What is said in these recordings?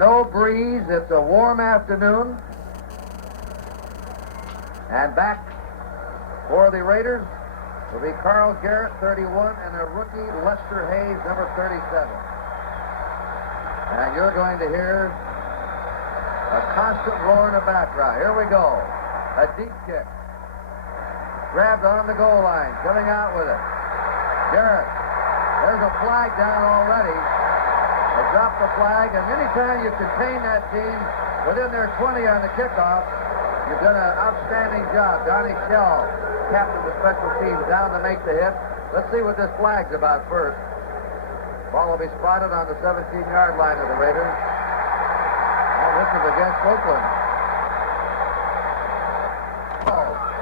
no breeze. It's a warm afternoon. And back for the Raiders will be Carl Garrett, 31, and a rookie, Lester Hayes, number 37. And you're going to hear a constant roar in the background. Here we go. A deep kick. Grabbed on the goal line, coming out with it. Garrett. There's a flag down already. They dropped the flag, and anytime you contain that team within their 20 on the kickoff, you've done an outstanding job. Donnie Shell, captain of the special teams, down to make the hit. Let's see what this flag's about first. Ball will be spotted on the 17-yard line of the Raiders. And this is against Oakland.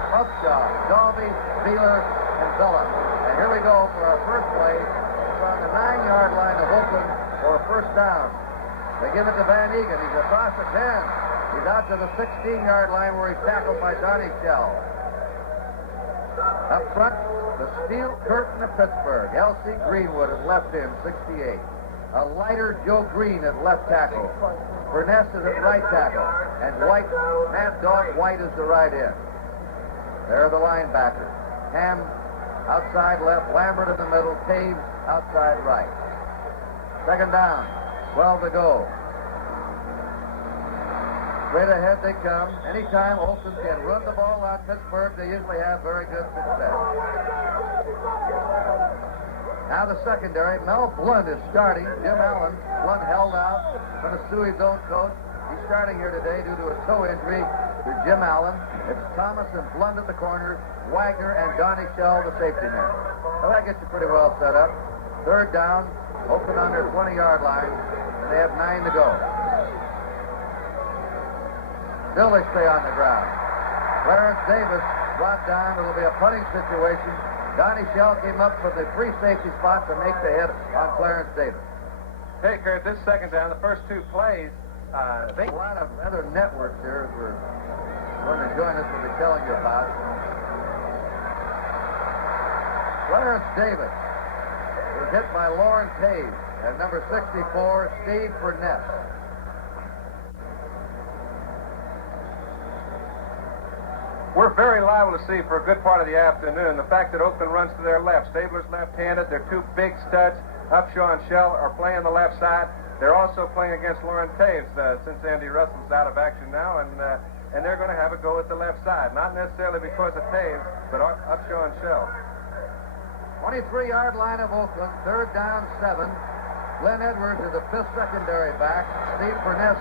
Upshaw, Dalby, Beeler, and Villa. And here we go for our first play. It's on the 9-yard line of Oakland for a first down. They give it to Van Egan. He's across the 10. He's out to the 16-yard line where he's tackled by Donnie Shell. Up front, the steel curtain of Pittsburgh. L.C. Greenwood at left end, 68. A lighter Joe Green at left tackle. Furness is at right tackle. And White, Mad Dog White is the right end. There are the linebackers. Ham outside left, Lambert in the middle, Taves outside right. Second down, 12 to go. Straight ahead they come. Anytime Olsen can run the ball on Pittsburgh, they usually have very good success. Now the secondary, Mel Blunt is starting. Jim Allen, Blunt held out from the Suey zone coach. He's starting here today due to a toe injury to Jim Allen. It's Thomas and Blunt at the corners, Wagner and Donnie Shell, the safety men. So that gets you pretty well set up. Third down, Oakland on their 20-yard line, and they have 9 to go. Still they stay on the ground. Clarence Davis brought down. It'll be a punting situation. Donnie Shell came up from the free safety spot to make the hit on Clarence Davis. Hey, Kurt, this second down, the first two plays, a lot of other networks here who are going to join us will be telling you about. Clarence Davis was hit by Lawrence Hayes and number 64, Steve Furness. We're very liable to see for a good part of the afternoon the fact that Oakland runs to their left. Stabler's left-handed. Their two big studs, Upshaw and Shell, are playing the left side. They're also playing against Lawrence Taves since Andy Russell's out of action now, and they're going to have a go at the left side. Not necessarily because of Taves, but Upshaw and Shell. 23-yard line of Oakland, third down, 7. Glenn Edwards is the fifth secondary back. Steve Furness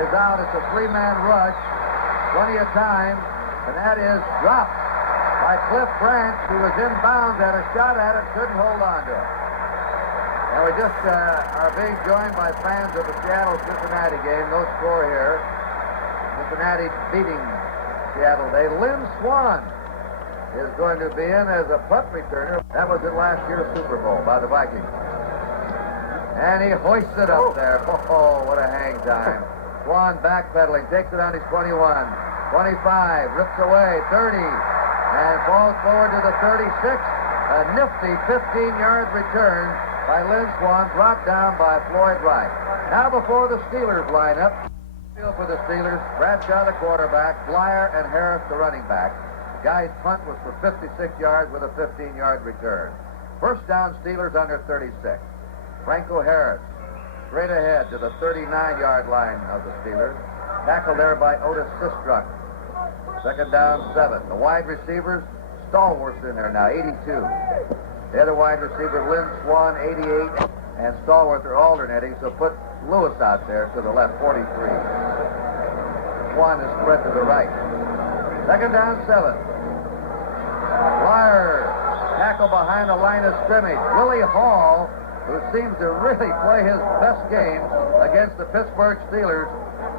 is out. It's a three-man rush. Plenty of time, and that is dropped by Cliff Branch, who was inbounds, had a shot at it, couldn't hold on to it. And we just are being joined by fans of the Seattle-Cincinnati game. No score here. Cincinnati beating Seattle today. Lynn Swan is going to be in as a punt returner. That was in last year's Super Bowl by the Vikings. And he hoists it up there. Oh, what a hang time. Swan backpedaling, takes it on his 21. 25, rips away, 30, and falls forward to the 36. A nifty 15-yard return by Lynn Swan, brought down by Floyd Wright. Now before the Steelers line up, field for the Steelers, Bradshaw the quarterback, Blyer and Harris the running back. Guy's punt was for 56 yards with a 15-yard return. First down, Steelers under 36. Franco Harris straight ahead to the 39-yard line of the Steelers. Tackled there by Otis Sistruck. Second down, 7. The wide receivers, Stallworth's in there now, 82. The other wide receiver, Lynn Swan, 88. And Stallworth are alternating, so put Lewis out there to the left, 43. Swan is spread to the right. Second down, 7. Blyer, tackle behind the line of scrimmage. Willie Hall, who seems to really play his best game against the Pittsburgh Steelers,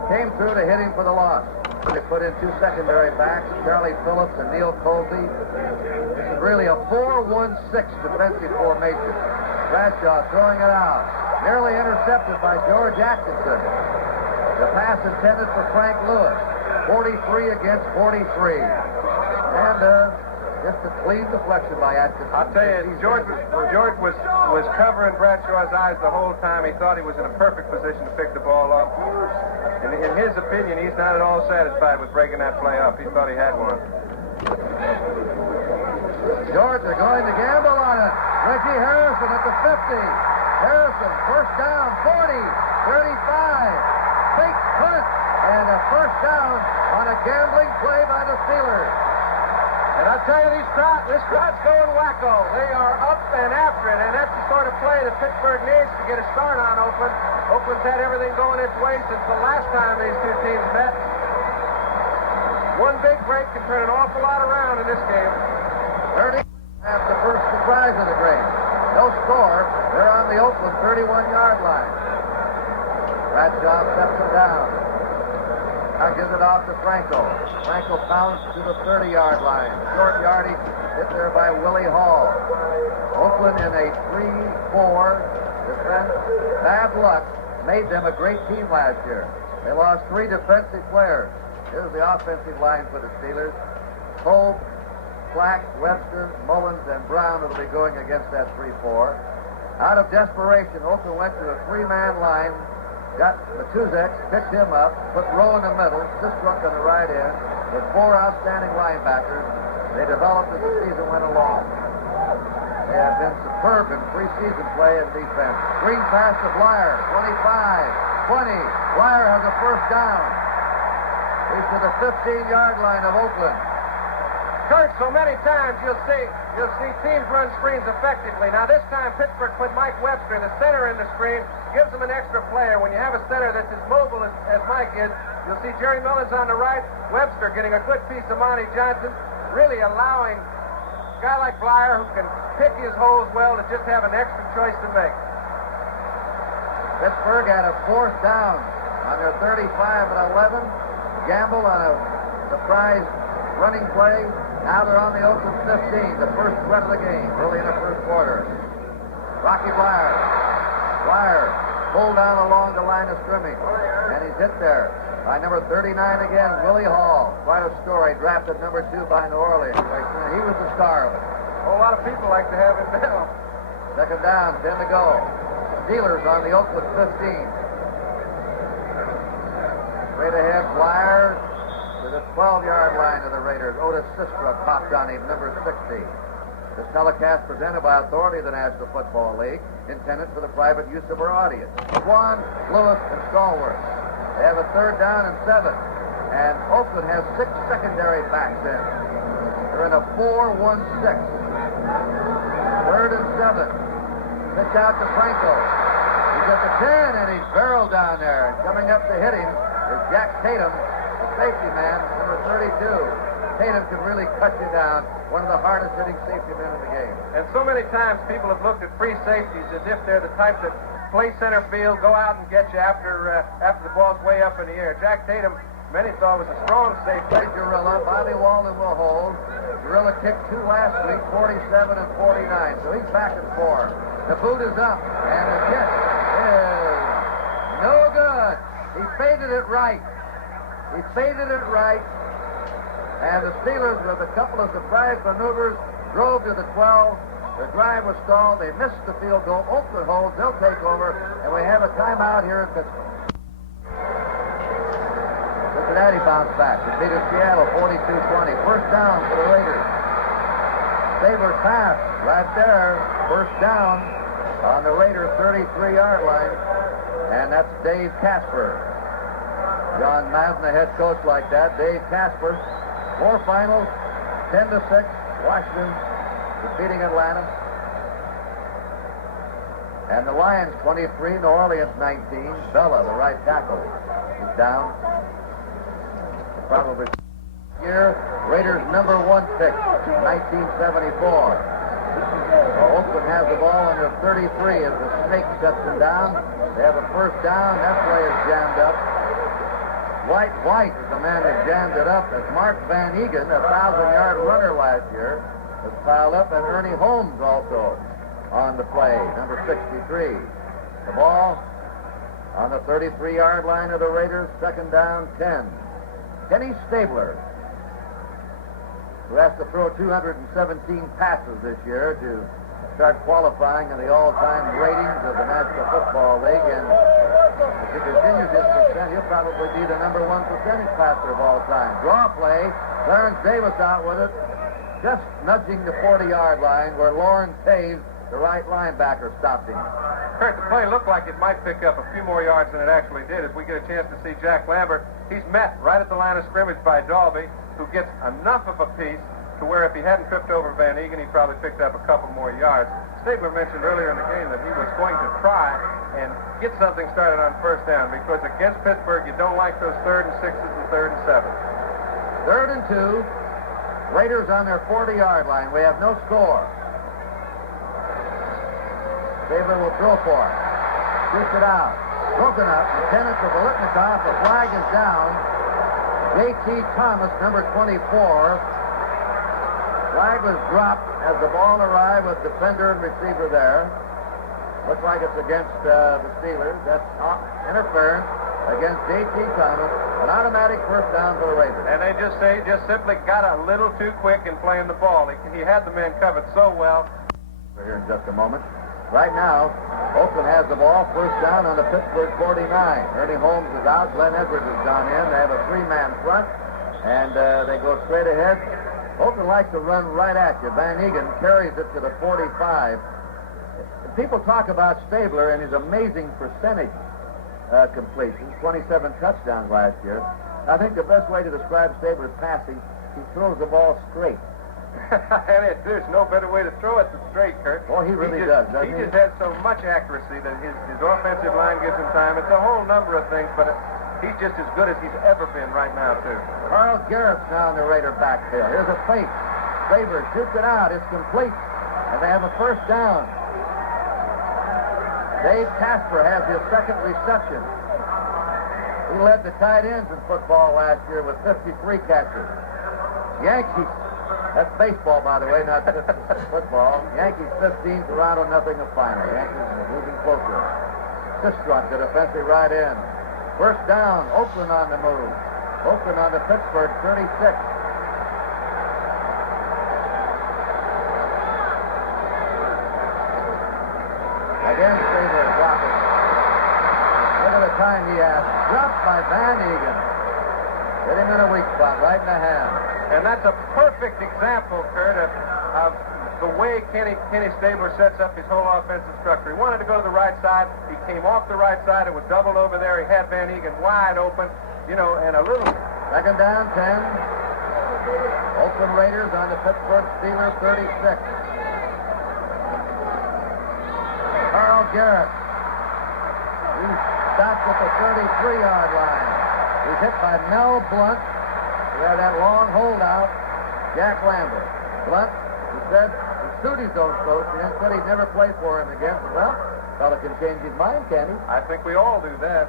came through to hit him for the loss. They put in two secondary backs, Charlie Phillips and Neil Colby. This is really a 4-1-6 defensive formation. Bradshaw throwing it out. Nearly intercepted by George Atkinson. The pass intended for Frank Lewis. 43 against 43. And Just a clean deflection by Atkinson. I'll tell you, George was covering Bradshaw's eyes the whole time. He thought he was in a perfect position to pick the ball up. And in his opinion, he's not at all satisfied with breaking that play up. He thought he had one. George are going to gamble on it. Reggie Harrison at the 50. Harrison, first down, 40, 35. Fake punt, and a first down on a gambling play by the Steelers. And I tell you, this crowd's going wacko. They are up and after it, and that's the sort of play that Pittsburgh needs to get a start on Oakland. Oakland's had everything going its way since the last time these two teams met. One big break can turn an awful lot around in this game. 30 after the first surprise of the game. No score. They're on the Oakland 31-yard line. Bradshaw steps him down. Now gives it off to Franco. Franco pounds to the 30-yard line. Short yardage hit there by Willie Hall. Oakland in a 3-4 defense. Bad luck made them a great team last year. They lost 3 defensive players. Here's the offensive line for the Steelers. Cole, Flack, Webster, Mullins, and Brown will be going against that 3-4. Out of desperation, Oakland went to a 3-man line. Got Matuzek, picked him up, put Rowe in the middle, Sistrunk on the right end, with 4 outstanding linebackers. They developed as the season went along. They have been superb in preseason play and defense. Screen pass to Blyer, 25, 20. Blyer has a first down. He's to the 15-yard line of Oakland. Kurt, so many times you'll see teams run screens effectively. Now this time Pittsburgh put Mike Webster, the center, in the screen, gives him an extra player. When you have a center that's as mobile as Mike is, you'll see Jerry Mullins on the right, Webster getting a good piece of Monty Johnson, really allowing a guy like Blyer, who can pick his holes well, to just have an extra choice to make. Pittsburgh had a fourth down on their 35 and 11. Gamble on a surprise running play. Now they're on the Oakland 15, the first threat of the game, early in the first quarter. Rocky Blyer. Blyer pulled down along the line of scrimmage, and he's hit there by number 39 again, Willie Hall. Quite a story, drafted number 2 by New Orleans. He was the star of it. A whole lot of people like to have him now. Second down, 10 to go. Steelers on the Oakland 15. Straight ahead, Blyer to the 12-yard line of the Raiders. Otis Sistrunk popped on him, number 60. This telecast presented by authority of the National Football League, intended for the private use of our audience. Swan, Lewis, and Stallworth. They have a third down and 7. And Oakland has 6 secondary backs in. They're in a 4-1-6. Third and 7. Pitch out to Franco. He's at the 10, and he's barreled down there. And coming up to hit him is Jack Tatum, the safety man, number 32. Tatum can really cut you down. One of the hardest hitting safety men in the game. And so many times people have looked at free safeties as if they're the type that play center field, go out and get you after the ball's way up in the air. Jack Tatum, many thought was a strong safety. Gorilla, Bobby Walden will hold. Gorilla kicked 2 last week, 47 and 49. So he's back at 4. The boot is up, and the kick is no good. He faded it right. He faded it right. And the Steelers, with a couple of surprise maneuvers, drove to the 12. The drive was stalled. They missed the field goal. Oakland holds. They'll take over. And we have a timeout here in Pittsburgh. Cincinnati bounced back. Defeated Seattle 42-20. First down for the Raiders. Sabres pass right there. First down on the Raiders' 33-yard line. And that's Dave Casper. John Madden, the head coach like that. Dave Casper. 4 finals, 10-6. Washington defeating Atlanta. And the Lions 23, New Orleans 19. Bella, the right tackle, is down. Probably year, Raiders number 1 pick, 1974. So Oakland has the ball on their 33 as the snake shuts them down. They have a first down. That play is jammed up. White is the man that jammed it up. As Mark Van Egan, a 1,000-yard runner last year, was piled up, and Ernie Holmes also on the play, number 63. The ball on the 33-yard line of the Raiders, second down, 10. Kenny Stabler who has to throw 217 passes this year to start qualifying in the all-time ratings of the National Football League. And if he continues his percent, he'll probably be the #1 percentage passer of all time. Draw play. Clarence Davis out with it, just nudging the 40-yard line where Lawrence Taves, the right linebacker, stopped him. Kurt, the play looked like it might pick up a few more yards than it actually did. As we get a chance to see Jack Lambert, he's met right at the line of scrimmage by Dalby, who gets enough of a piece to where if he hadn't tripped over Van Egan, he probably picked up a couple more yards. Stabler mentioned earlier in the game that he was going to try and get something started on first down, because against Pittsburgh, you don't like those 3rd and 6s and 3rd and 7s. 3rd and 2. Raiders on their 40-yard line. We have no score. Stabler will throw for it. Shoots it out. Broken up. Lieutenant for Volitnikov. The flag is down. J.T. Thomas, number 24. Flag was dropped as the ball arrived with defender and receiver there. Looks like it's against the Steelers. That's interference against J.T. Thomas. An automatic first down for the Raiders. And they just say he just simply got a little too quick in playing the ball. He had the man covered so well. We're here in just a moment. Right now, Oakland has the ball. First down on the Pittsburgh 49. Ernie Holmes is out. Glenn Edwards has gone in. They have a 3-man front, and they go straight ahead. Oakland likes to run right at you. Van Egan carries it to the 45. People talk about Stabler and his amazing percentage completions, 27 touchdowns last year. I think the best way to describe Stabler's passing, he throws the ball straight. And there's no better way to throw it than straight, Kurt. Oh, he really does, doesn't he? He just has so much accuracy that his offensive line gives him time. It's a whole number of things, but he's just as good as he's ever been right now, too. Carl Garrett's now in the Raider backfield. Here's a fake. Stabler shoots it out. It's complete. And they have a first down. Dave Casper has his second reception. He led the tight ends in football last year with 53 catches. Yankees, that's baseball, by the way, not football. Yankees 15, Toronto nothing a final. Yankees moving closer. Sistrunk, the defensive right end. First down, Oakland on the move. Oakland on the Pittsburgh 36. Again, Stabler dropping. Look at the time he has. Dropped by Van Egan. Hit him in a weak spot, right in the hand. And that's a perfect example, Kurt, of the way Kenny Stabler sets up his whole offensive structure. He wanted to go to the right side. He came off the right side. It was doubled over there. He had Van Egan wide open, and a little... Second down, 10. Oakland Raiders on the Pittsburgh Steelers 36. Carl Garrett. He stopped at the 33-yard line. He's hit by Mel Blunt. We had that long holdout, Jack Lambert. Blunt, he said, his duties don't coach. He said he'd never play for him again. Well, fella can change his mind, can he? I think we all do that.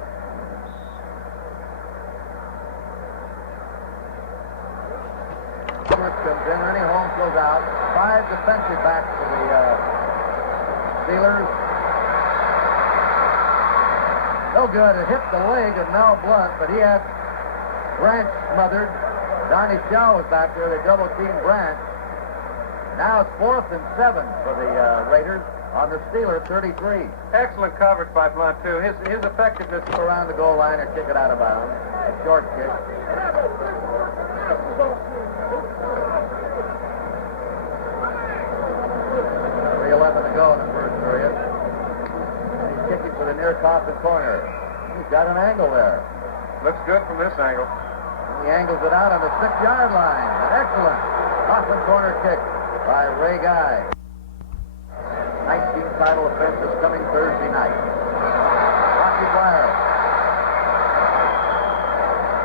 Comes in, Ernie Holmes goes out. 5 defensive backs for the Steelers. No good. It hit the leg of Mel Blunt, but he had Branch smothered. Donnie Shaw was back there. They double-teamed Branch. Now it's 4th and 7 for the Raiders on the Steelers 33. Excellent coverage by Blunt, too. His effectiveness... Around the goal line or kick it out of bounds. A short kick. 3:11 to go in the first period. And he's kicking for the near Coffin corner. He's got an angle there. Looks good from this angle. And he angles it out on the 6-yard line. An excellent Coffin corner kick by Ray Guy. 19th title offense is coming Thursday night. Rocky Flyer.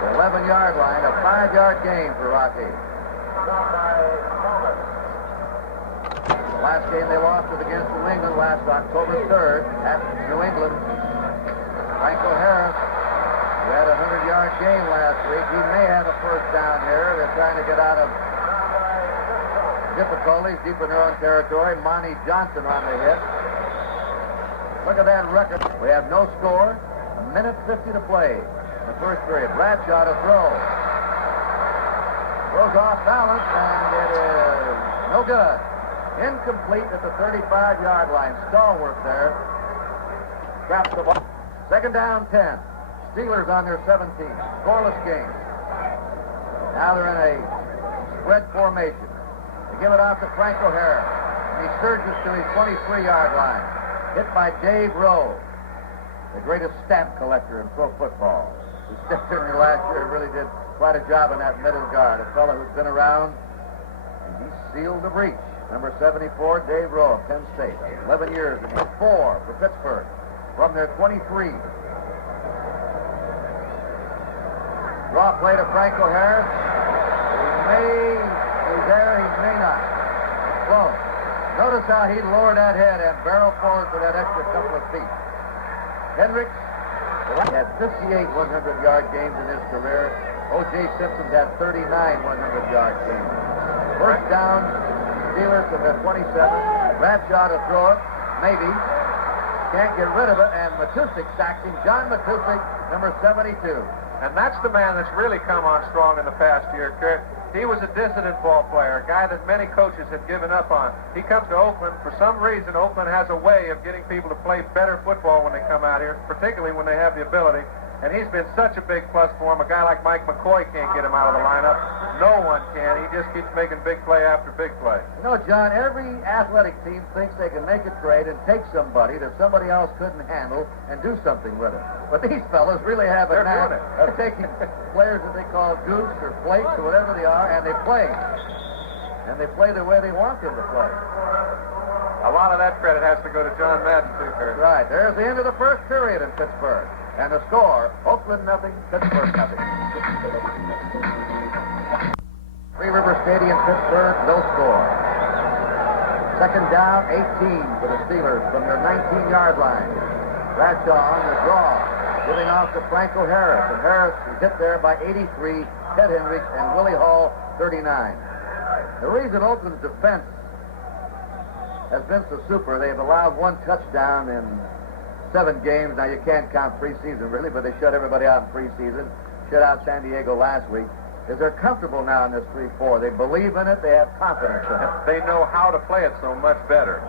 The 11-yard line, a 5-yard gain for Rocky. The last game they lost was against New England last October 3rd at New England. Franco Harris, who had a 100-yard game last week, he may have a first down here. They're trying to get out of difficulties deep in their own territory. Monty Johnson on the hit. Look at that record. We have no score. 1:50 to play in the first period. Bradshaw to throw. Goes off balance, and it is no good. Incomplete at the 35-yard line. Stallworth there traps the ball. Second down, 10. Steelers on their 17. Scoreless game. Now they're in a spread formation. They give it off to Frank O'Hara. He surges to his 23-yard line. Hit by Dave Rowe, the greatest stamp collector in pro football. Who stepped in here last year and really did quite a job in that middle guard. A fellow who's been around, and he sealed the breach. Number 74, Dave Rowe of Penn State. 11 years and 4 for Pittsburgh from their 23. Draw play to Frank O'Hara. He may be there, he may not. It's close. Notice how he lowered that head and barreled forward for that extra couple of feet. Hendricks had 58 100-yard games in his career. O.J. Simpson had 39 100-yard games. First down, Steelers from their 27. Bradshaw to throw it, maybe. Can't get rid of it, and Matusik sacks him. John Matusik, number 72. And that's the man that's really come on strong in the past year, Kurt. He was a dissident ball player, a guy that many coaches had given up on. He comes to Oakland. For some reason, Oakland has a way of getting people to play better football when they come out here, particularly when they have the ability. And he's been such a big plus for him. A guy like Mike McCoy can't get him out of the lineup. No one can. He just keeps making big play after big play. You know, John, every athletic team thinks they can make a trade and take somebody that somebody else couldn't handle and do something with it. But these fellas really have a knack of taking players that they call goose or flakes or whatever they are, and they play. And they play the way they want them to play. A lot of that credit has to go to John Madden, too, Kurt. Right. There's the end of the first period in Pittsburgh. And the score, Oakland nothing, Pittsburgh nothing. Three River Stadium, Pittsburgh, no score. Second down, 18 for the Steelers from their 19-yard line. Bradshaw on the draw, giving off to Franco Harris. And Harris is hit there by 83, Ted Hendricks, and Willie Hall, 39. The reason Oakland's defense has been so super, they've allowed one touchdown in 7 games. Now, you can't count preseason, really, but they shut everybody out in preseason. Shut out San Diego last week. Is they're comfortable now in this 3-4. They believe in it. They have confidence in it. They know how to play it so much better.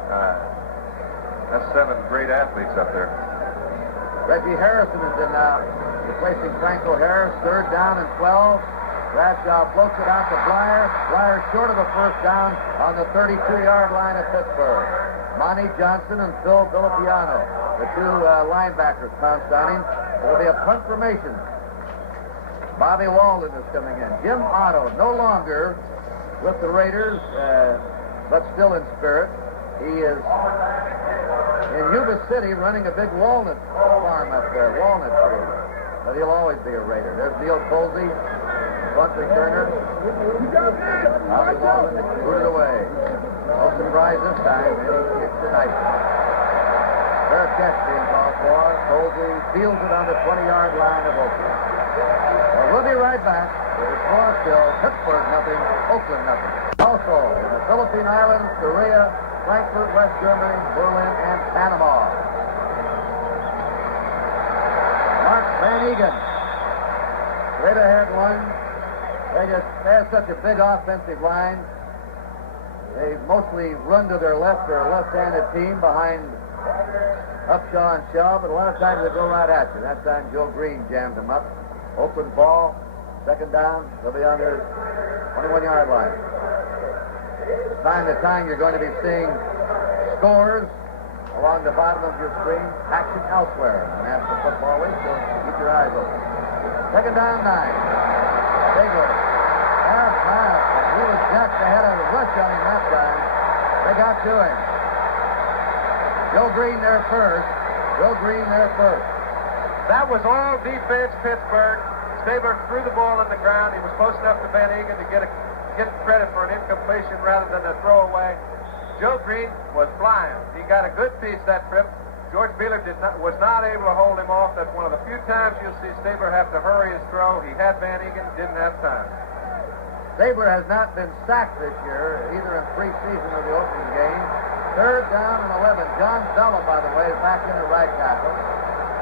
That's 7 great athletes up there. Reggie Harrison is in now, replacing Franco Harris. Third down and 12. Bradshaw floats it out to Blyer. Blyer short of a first down on the 32-yard line of Pittsburgh. Monty Johnson and Phil Villapiano, the two linebackers, pounced on him. It'll be a punt formation. Bobby Walden is coming in. Jim Otto, no longer with the Raiders, but still in spirit. He is in Yuba City running a big walnut farm up there, walnut tree. But he'll always be a Raider. There's Neil Colsey, punt returner. Bobby Walden booted away. No surprise this time, and he kicks it nicely. Fair catch being called for. Colsey fields it on the 20-yard line of Oakland. Well, we'll be right back with the score still Pittsburgh nothing, Oakland nothing. Also in the Philippine Islands, Korea, Frankfurt, West Germany, Berlin, and Panama. Mark Van Egan. Straight ahead one. They have such a big offensive line. They mostly run to their left. They're a left-handed team behind Upshaw and Shaw, but a lot of times they go right at you. That time Joe Green jammed them up. Open ball, second down. They'll be on their 21-yard line. Time to time, you're going to be seeing scores along the bottom of your screen. Action elsewhere in the National Football League, so keep your eyes open. Second down, 9. Stabler. Half mile. He was just ahead of the rush on him that time. They got to him. Joe Green there first. Joe Green there first. That was all defense, Pittsburgh. Stabler threw the ball on the ground. He was close enough to Van Egan to get credit for an incompletion rather than a throwaway. Joe Green was flying. He got a good piece that trip. George Beeler was not able to hold him off. That's one of the few times you'll see Stabler have to hurry his throw. He had Van Egan, didn't have time. Stabler has not been sacked this year, either in preseason or the opening game. Third down and 11. John Bella, by the way, is back in at right tackle.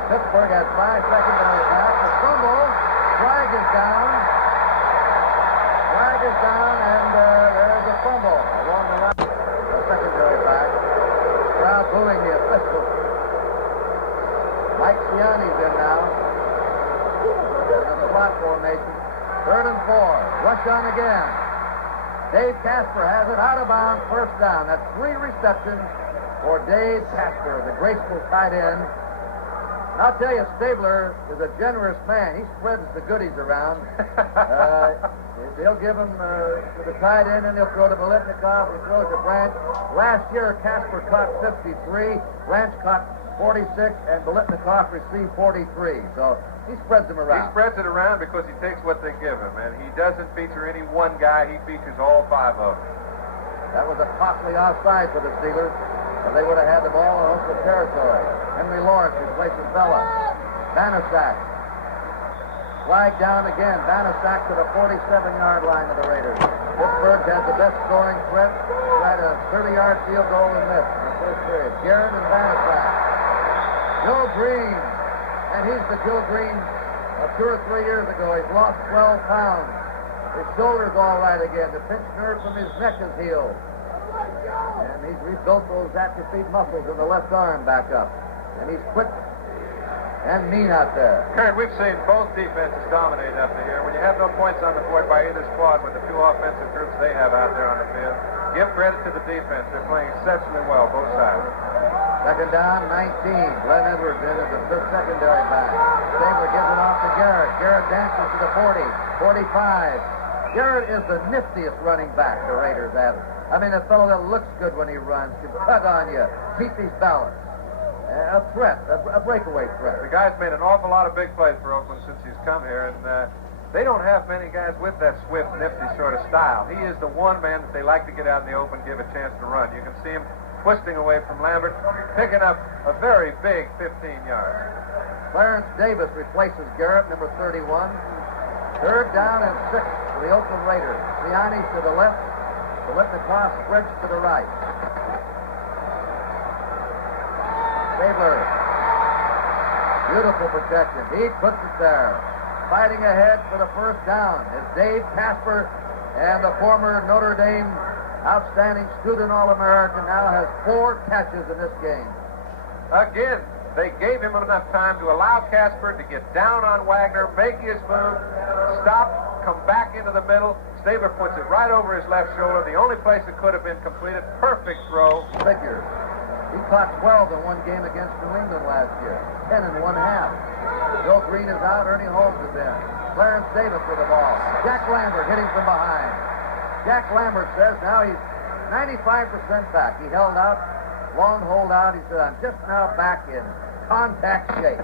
Pittsburgh has 5 secondary backs. The fumble. Flag is down. Flag is down, and there's a fumble along the line. The secondary back. Crowd booing the official. Mike Ciani's in now. In the slot formation. 3rd and 4. Rush on again. Dave Casper has it out of bounds, first down. That's 3 receptions for Dave Casper, the graceful tight end. And I'll tell you, Stabler is a generous man. He spreads the goodies around. They'll give him to the tight end, and they'll throw to Bolitnikov. He throws to Branch. Last year, Casper caught 53. Branch caught 46, and Bolitnikov received 43. So he spreads them around. He spreads it around because he takes what they give him, and he doesn't feature any one guy. He features all 5 of them. That was a costly offside for the Steelers, but they would have had the ball in Oakland territory. Henry Lawrence replaces Bella. Banasak. Flag down again. Banasak to the 47-yard line of the Raiders. Pittsburgh had the best scoring threat. Tried a 30-yard field goal and missed in the first period. Garrett and Banasak. Joe Green. And he's the Joe Green of 2 or 3 years ago. He's lost 12 pounds. His shoulder's all right again. The pinched nerve from his neck is healed. And he's rebuilt those atrophied muscles in the left arm back up. And he's quick and mean out there. Kurt, we've seen both defenses dominate up to here. When you have no points on the board by either squad with the 2 offensive groups they have out there on the field, give credit to the defense. They're playing exceptionally well, both sides. 2nd down, 19. Glenn Edwards in as the 5th secondary back. Stabler gives it off to Garrett. Garrett dances to the 40, 45. Garrett is the niftiest running back the Raiders have. I mean, a fellow that looks good when he runs, can cut on you, keep his balance. A threat, a breakaway threat. The guy's made an awful lot of big plays for Oakland since he's come here, and they don't have many guys with that swift, nifty sort of style. He is the one man that they like to get out in the open, give a chance to run. You can see him twisting away from Lambert, picking up a very big 15 yards. Clarence Davis replaces Garrett, number 31. 3rd down and 6 for the Oakland Raiders. Ciani to the left, Bolitnikov spreads to the right. Stabler. Beautiful protection. He puts it there. Fighting ahead for the first down is Dave Casper, and the former Notre Dame outstanding student All-American now has 4 catches in this game. Again, they gave him enough time to allow Casper to get down on Wagner, make his move, stop, come back into the middle. Stabler puts it right over his left shoulder, the only place it could have been completed. Perfect throw. Figures. He caught 12 in one game against New England last year. 10 in 1/2. Joe Green is out. Ernie Holmes is in. Clarence Davis with the ball. Jack Lambert hitting from behind. Jack Lambert says now he's 95% back. He held out, long hold out. He said, I'm just now back in contact shape.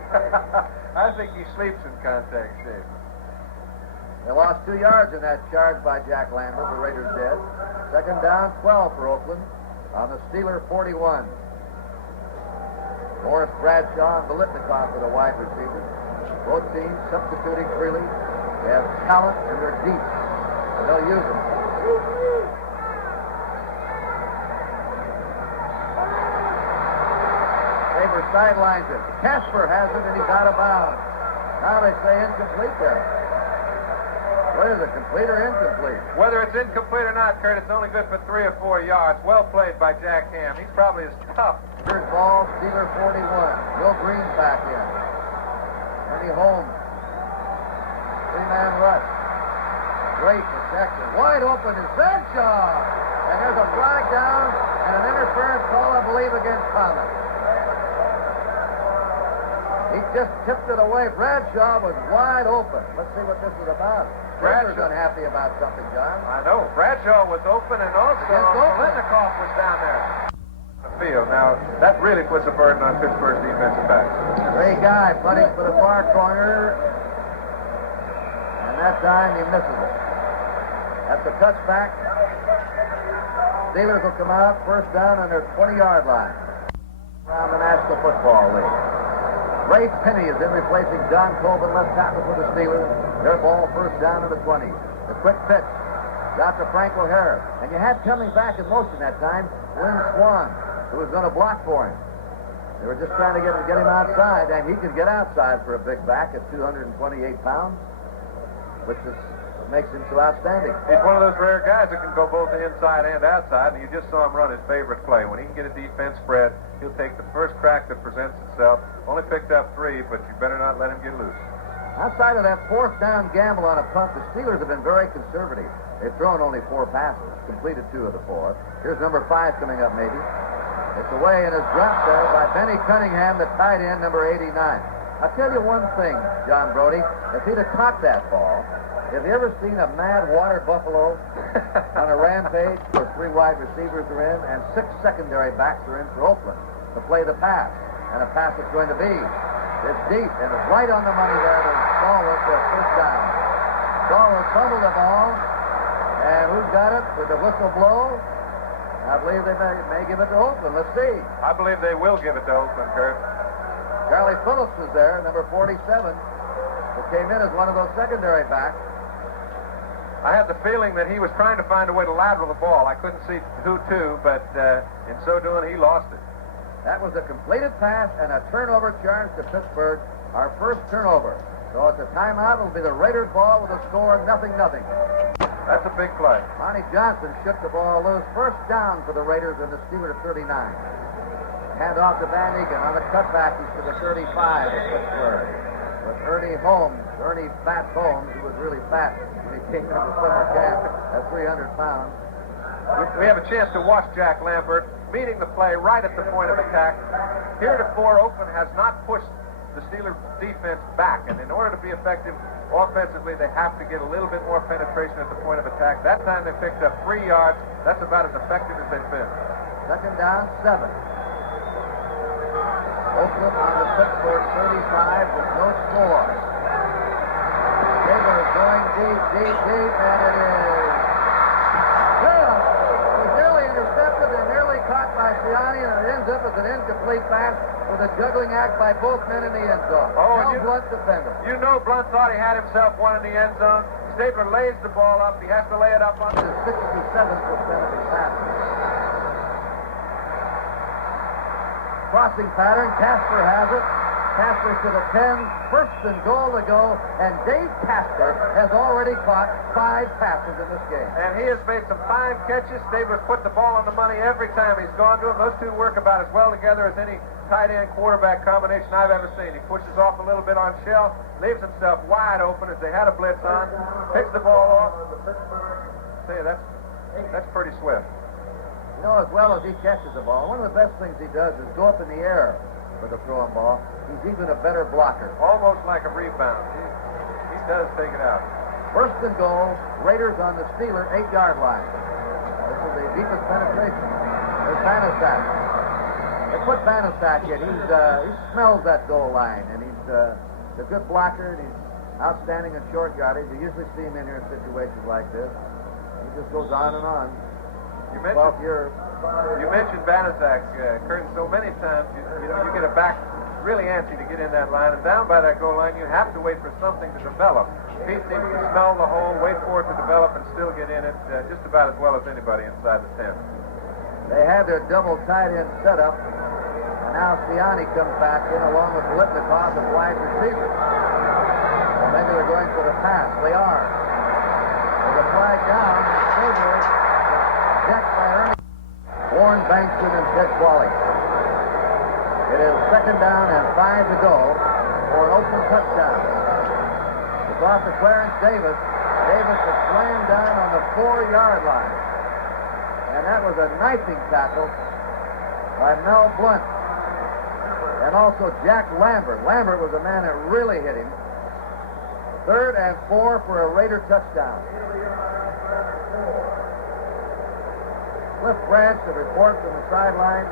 I think he sleeps in contact shape. They lost 2 yards in that charge by Jack Lambert. The Raiders did. 2nd down, 12 for Oakland on the Steeler 41. Morris Bradshaw and Bolitnikov for the wide receivers. Both teams substituting freely. They have talent and they're deep. And they'll use them. Tabor sidelines it. Casper has it and he's out of bounds. Now they say incomplete there. What is it, complete or incomplete? Whether it's incomplete or not, Kurt, it's only good for 3 or 4 yards. Well played by Jack Ham. He's probably as tough. Here's ball, Steeler 41. Joe Green back in. Ernie Holmes. 3-man rush. Great protection. Wide open is Bradshaw. And there's a flag down and an interference call, I believe, against Thomas. He just tipped it away. Bradshaw was wide open. Let's see what this is about. Bradshaw's unhappy about something, John. I know. Bradshaw was open, and also Bolitnikov was down there. The field. Now, that really puts a burden on Pittsburgh's defensive backs. Great guy, punting for the far corner. And that time he misses it. That's a touchback. Steelers will come out first down on their 20-yard line. Around the National Football League. Ray Penny is in replacing John Colvin, left tackle for the Steelers. Their ball first down to the 20. The quick pitch. Out to Frank O'Hara. And you had coming back in motion that time, Lynn Swan, who was going to block for him. They were just trying to get him outside, and he can get outside for a big back at 228 pounds, which is makes him so outstanding. He's one of those rare guys that can go both inside and outside, and you just saw him run his favorite play. When he can get a defense spread, he'll take the first crack that presents itself. Only picked up 3, but you better not let him get loose. Outside of that fourth down gamble on a punt, the Steelers have been very conservative. They've thrown only 4 passes, completed 2 of the 4. Here's number 5 coming up, maybe. It's away and is dropped there by Benny Cunningham, the tight end, number 89. I'll tell you one thing, John Brody. If he'd have caught that ball, have you ever seen a mad water buffalo on a rampage where 3 wide receivers are in and 6 secondary backs are in for Oakland to play the pass? And a pass it's going to be. It's deep and it's right on the money there to Stallworth for a first down. Stallworth fumbled the ball, and who's got it? With the whistle blow? I believe they may give it to Oakland. Let's see. I believe they will give it to Oakland, Kurt. Charlie Phillips was there, number 47, who came in as one of those secondary backs. I had the feeling that he was trying to find a way to lateral the ball. I couldn't see who to, but in so doing, he lost it. That was a completed pass and a turnover charge to Pittsburgh, our first turnover. So it's a timeout. It'll be the Raiders' ball with a score 0-0. That's a big play. Monty Johnson shook the ball loose. First down for the Raiders in the Steelers 39. Hand off to Van Egan on the cutback. He's to the 35 of Pittsburgh. With Ernie Fats Holmes, who was really fat when he came into the summer camp at 300 pounds. We have a chance to watch Jack Lambert meeting the play right at the point of attack. Heretofore, Oakland has not pushed the Steelers defense back, and in order to be effective offensively, they have to get a little bit more penetration at the point of attack. That time they picked up 3 yards. That's about as effective as they've been. Second down, 7. Oakland on the Pittsburgh 35 with no score. Taylor is going deep, and it is good. It was nearly intercepted and nearly caught by Siani, and it ends up as an incomplete pass with a juggling act by both men in the end zone. Blunt defender. You know Blunt thought he had himself one in the end zone. Stabler lays the ball up. He has to lay it up on 67% of his passes. Crossing pattern. Casper has it. Casper to the 10. First and goal to go. And Dave Casper has already caught 5 passes in this game. And he has made some fine catches. Stabler's put the ball on the money every time he's gone to him. Those two work about as well together as any tight end quarterback combination I've ever seen. He pushes off a little bit on Shell, leaves himself wide open as they had a blitz on, picks the ball off. Say, that's pretty swift. You know, as well as he catches the ball, one of the best things he does is go up in the air with a throwing ball. He's even a better blocker. Almost like a rebound. He does take it out. First and goal, Raiders on the Steeler 8-yard line. This is the deepest penetration. There's Banaszak. They put Banaszak in. He smells that goal line, and he's a good blocker, and he's outstanding in short yardage. You usually see him in here in situations like this. He just goes on and on. You mentioned Banaszak, Kurt, so many times you get a back really antsy to get in that line, and down by that goal line you have to wait for something to develop. Pete seems to smell the hole, wait for it to develop, and still get in it just about as well as anybody inside the 10. They had their double tight end set up, and now Siani comes back in along with Litnikoff as wide receivers. Well, maybe they're going for the pass. They are. There's a flag down. Stabler is checked by Ernie. Warren Bankston and Ted Qualley. It is second down and 5 to go for an Oakland touchdown. It's off to Clarence Davis. Davis is slammed down on the 4-yard line. And that was a knifing tackle by Mel Blunt. And also Jack Lambert. Lambert was the man that really hit him. 3rd and 4 for a Raider touchdown. Cliff Branch, the report from the sideline,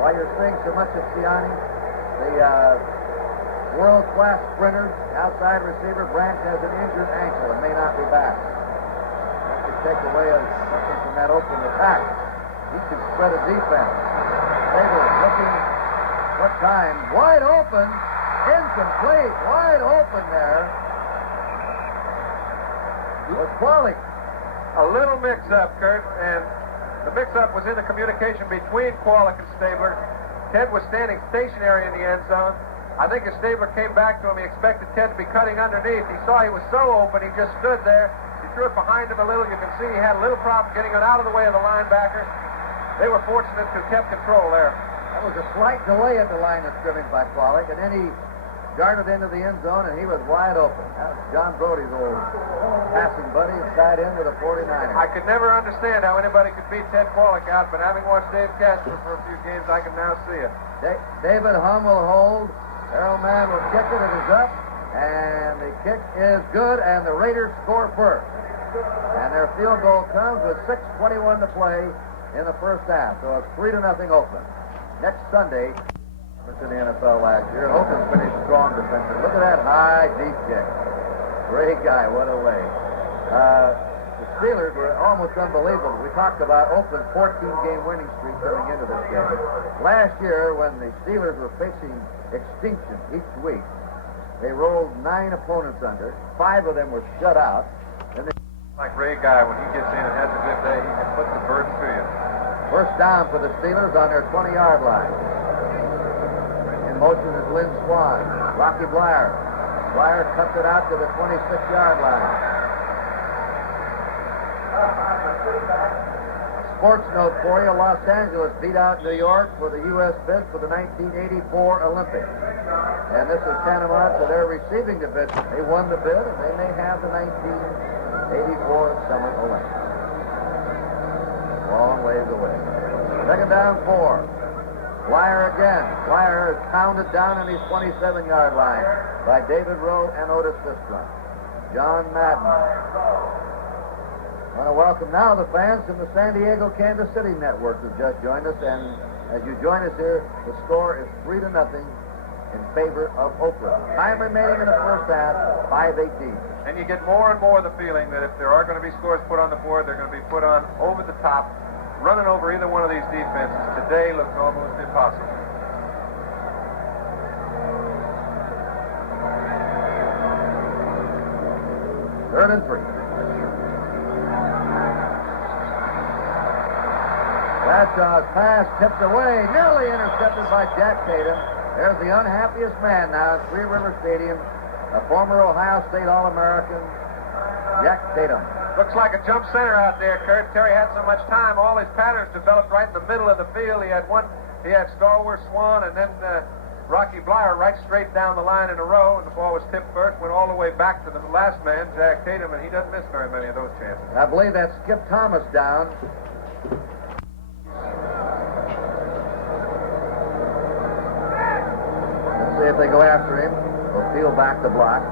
while you're seeing so much of Siani, the world-class sprinter, outside receiver. Branch has an injured ankle and may not be back. That could take away something from that open attack. He could spread a defense. Taylor looking, what time? Wide open, incomplete, wide open there. Was Qualley. A little mix-up, Kurt, and the mix-up was in the communication between Quallick and Stabler. Ted was standing stationary in the end zone. I think as Stabler came back to him, he expected Ted to be cutting underneath. He saw he was so open, he just stood there. He threw it behind him a little. You can see he had a little problem getting it out of the way of the linebacker. They were fortunate to have kept control there. That was a slight delay at the line of scrimmage by Pollock, and then he darted into the end zone, and he was wide open. That was John Brodie's old passing buddy, tied in with the 49ers. I could never understand how anybody could beat Ted Pollock out, but having watched Dave Casper for a few games, I can now see it. David Hum will hold. Errol Mann will kick it. It is up, and the kick is good, and the Raiders score first. And their field goal comes with 6:21 to play in the first half. So it's 3-0 Oakland. Next Sunday, in the NFL last year, Oakland finished strong defensively. Look at that high, deep kick. Great guy, what a way. The Steelers were almost unbelievable. We talked about Oakland's 14-game winning streak coming into this game. Last year, when the Steelers were facing extinction each week, they rolled 9 opponents under. 5 of them were shut out. And like Ray Guy, when he gets in and has a good day, he can put the burden to you. First down for the Steelers on their 20-yard line. In motion is Lynn Swan. Rocky Blyer. Blyer cuts it out to the 26-yard line. Sports note for you, Los Angeles beat out New York for the U.S. bid for the 1984 Olympics. And this is tantamount to their receiving the bid. They won the bid, and they may have the 1984 Summer Olympics. Long ways away. Second down 4. Blyer again. Blyer is pounded down on his 27-yard line by David Rowe and Otis Sistrunk. John Madden. I want to welcome now the fans from the San Diego Kansas City network who just joined us, and as you join us here, the score is 3-0 in favor of Oakland. Time remaining in the first half, 5:18. And you get more and more the feeling that if there are going to be scores put on the board, they're going to be put on over the top, running over either one of these defenses. Today looks almost impossible. Third and 3. Bradshaw's pass tipped away, nearly intercepted by Jack Tatum. There's the unhappiest man now at Three River Stadium, a former Ohio State All-American, Jack Tatum. Looks like a jump center out there, Kurt. Terry had so much time. All his patterns developed right in the middle of the field. He had Star-Wars Swan, and then Rocky Blyer right straight down the line in a row, and the ball was tipped first, went all the way back to the last man, Jack Tatum, and he doesn't miss very many of those chances. I believe that's Skip Thomas down. Let's see if they go after him. We'll peel back the block.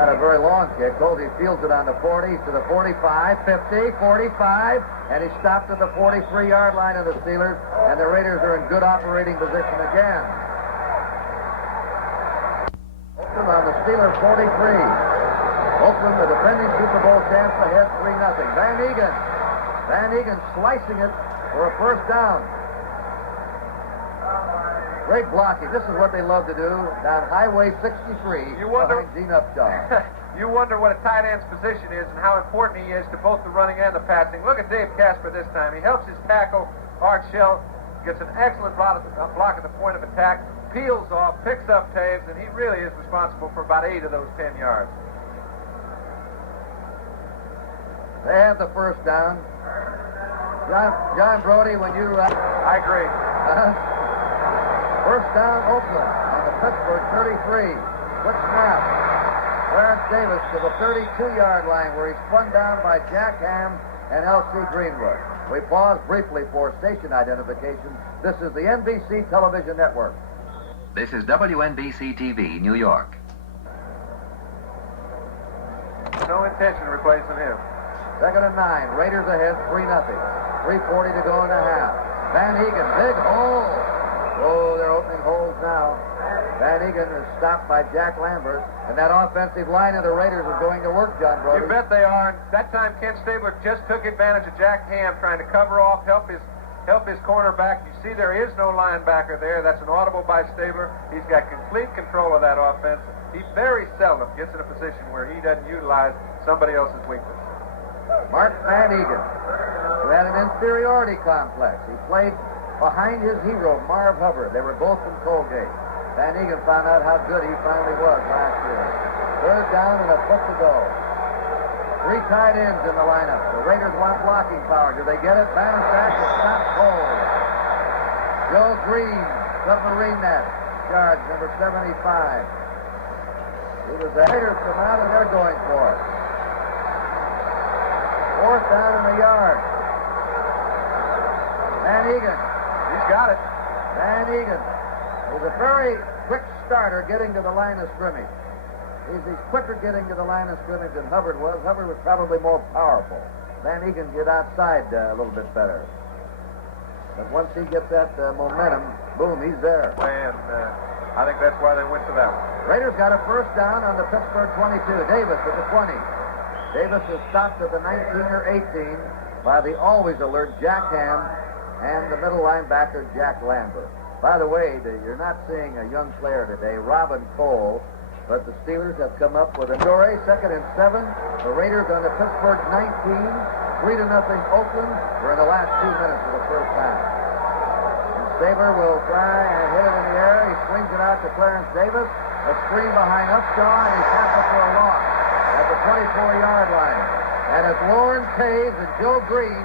Not a very long kick. Goldie fields it on the 40 to the 45, 50, 45, and he stopped at the 43-yard line of the Steelers, and the Raiders are in good operating position again. Oakland on the Steelers 43. Oakland, the defending Super Bowl champs, ahead 3-0. Van Egan slicing it for a first down. Great blocking. This is what they love to do down Highway 63 behind Gene Upshaw. You wonder what a tight end's position is and how important he is to both the running and the passing. Look at Dave Casper this time. He helps his tackle, Art Shell, gets an excellent block at the point of attack, peels off, picks up Taves, and he really is responsible for about 8 of those 10 yards. They have the first down. John Brodie, when you... I agree. First down, Oakland on the Pittsburgh 33. Quick snap. Clarence Davis to the 32-yard line where he's spun down by Jack Ham and L.C. Greenwood. We pause briefly for station identification. This is the NBC Television Network. This is WNBC-TV, New York. No intention of replacing him. Second and 9. Raiders ahead 3-0. 3:40 to go in the half. Van Egan, big hole. Oh, they're opening holes now. Van Egan is stopped by Jack Lambert, and that offensive line of the Raiders is going to work, John Brodie. You bet they are. And that time, Ken Stabler just took advantage of Jack Ham trying to cover off, help his cornerback. You see, there is no linebacker there. That's an audible by Stabler. He's got complete control of that offense. He very seldom gets in a position where he doesn't utilize somebody else's weakness. Mark Van Egan, who had an inferiority complex. He played behind his hero, Marv Hubbard. They were both from Colgate. Van Egan found out how good he finally was last year. Third down and a foot to go. 3 tight ends in the lineup. The Raiders want blocking power. Do they get it? Bannisack is not cold. Joe Green, submarine net, charge number 75. It was the Raiders come out and they're going for it. 4th down in the yard. Van Egan. He's got it. Van Egan is a very quick starter getting to the line of scrimmage. He's quicker getting to the line of scrimmage than Hubbard was. Hubbard was probably more powerful. Van Egan get outside a little bit better. But once he gets that momentum, boom, he's there. And I think that's why they went to that one. Raiders got a first down on the Pittsburgh 22. Davis at the 20. Davis is stopped at the 19 or 18 by the always alert Jack Ham and the middle linebacker Jack Lambert. By the way, you're not seeing a young player today, Robin Cole, but the Steelers have come up with a story. 2nd and 7. The Raiders on the Pittsburgh 19. 3-0 Oakland. We're in the last 2 minutes of the first half. And Saber will try and hit it in the air. He swings it out to Clarence Davis. A screen behind Upshaw, and he tackles for a loss at the 24-yard line. And it's Lawrence Hayes and Joe Green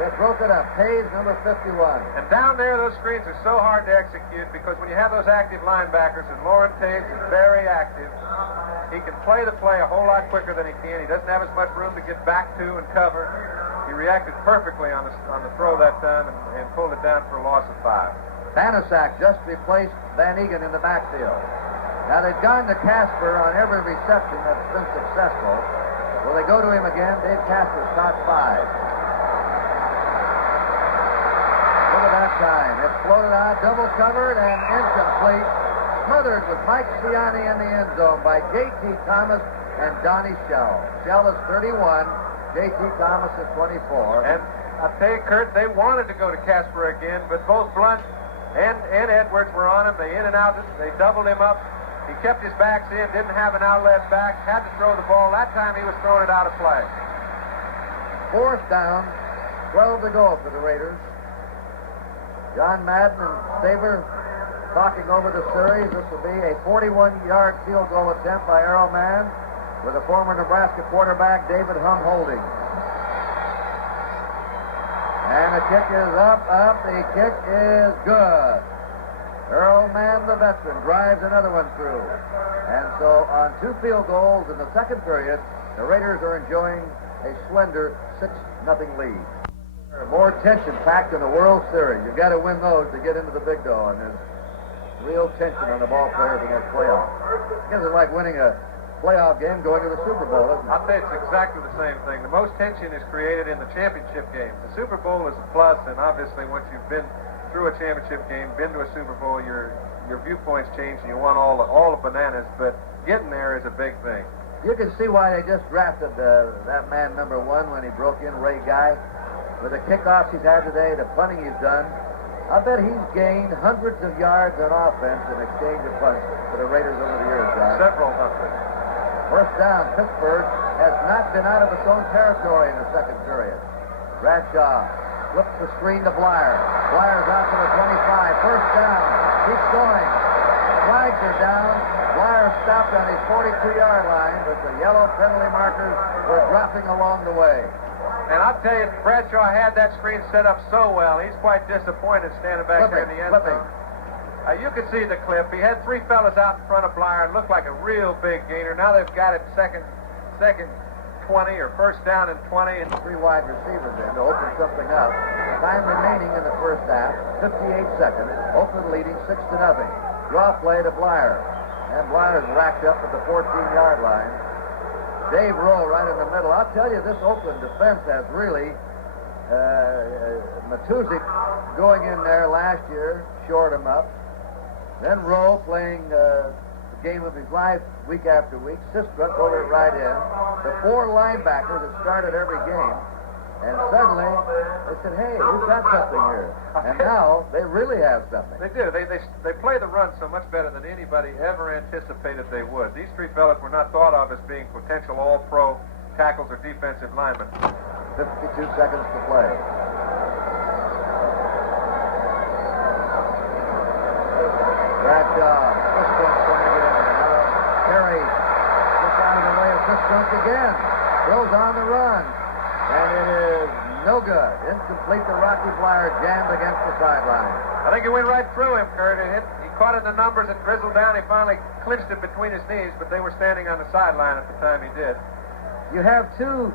that broke it up. Hayes, number 51. And down there, those screens are so hard to execute because when you have those active linebackers, and Lawrence Hayes is very active, he can play the play a whole lot quicker than he can. He doesn't have as much room to get back to and cover. He reacted perfectly on the throw that time and pulled it down for a loss of 5. Bannisack just replaced Van Egan in the backfield. Now, they've gone to Casper on every reception that's been successful. Will they go to him again? Dave Casper's caught 5. Look at that time. It's floated out, double covered, and incomplete. Smothered with Mike Ciani in the end zone by J.T. Thomas and Donnie Shell. Shell is 31. J.T. Thomas is 24. And I'll tell you, Kurt, they wanted to go to Casper again, but both Blunt and Edwards were on him. They in and out. They doubled him up. He kept his backs in, didn't have an outlet back, had to throw the ball. That time he was throwing it out of play. 4th down, 12 to go for the Raiders. John Madden and Saber talking over the series. This will be a 41-yard field goal attempt by Errol Mann with a former Nebraska quarterback, David Hum, holding. And the kick is up. The kick is good. Earl Mann, the veteran, drives another one through. And so on 2 field goals in the second period, the Raiders are enjoying a slender 6-0 lead. More tension packed in the World Series. You've got to win those to get into the big dough, and there's real tension on the ball players in those playoffs. I guess it's like winning a playoff game going to the Super Bowl, isn't it? I'll tell you, it's exactly the same thing. The most tension is created in the championship games. The Super Bowl is a plus, and obviously once you've been through a championship game, been to a Super Bowl, your viewpoints change, and you want all the bananas, but getting there is a big thing. You can see why they just drafted that man number 1 when he broke in, Ray Guy. With the kickoffs he's had today, the punting he's done, I bet he's gained hundreds of yards on offense in exchange of punts for the Raiders over the years, John. Several hundred. First down, Pittsburgh has not been out of its own territory in the second period. Bradshaw flips the screen to Blyer. Blyer's out to the 25. First down. Keeps going. Flags are down. Blyer stopped on his 42-yard line, but the yellow penalty markers were dropping along the way. And I'll tell you, Bradshaw had that screen set up so well. He's quite disappointed standing back there in the end zone. You could see the clip. He had 3 fellas out in front of Blyer and looked like a real big gainer. Now they've got it second 20 or first down and 20. And 3 wide receivers in to open something up. Time remaining in the first half, 58 seconds. Oakland leading 6-0. Draw play to Blyer. And Blyer's racked up at the 14-yard line. Dave Rowe right in the middle. I'll tell you, this Oakland defense has really Matuzik going in there last year, shored him up. Then Rowe playing the game of his life week after week. Sistrunk over at right end. The 4 linebackers that started every game. And suddenly, they said, hey, we've got something here. And now, they really have something. They do. They play the run so much better than anybody ever anticipated they would. These 3 fellas were not thought of as being potential all-pro tackles or defensive linemen. 52 seconds to play. Bradshaw the skunk again. Throws on the run. And it is no good. Incomplete to Rocky Blyer, jammed against the sideline. I think it went right through him, Kurt. He caught it in the numbers. It drizzled down. He finally clinched it between his knees, but they were standing on the sideline at the time he did. You have two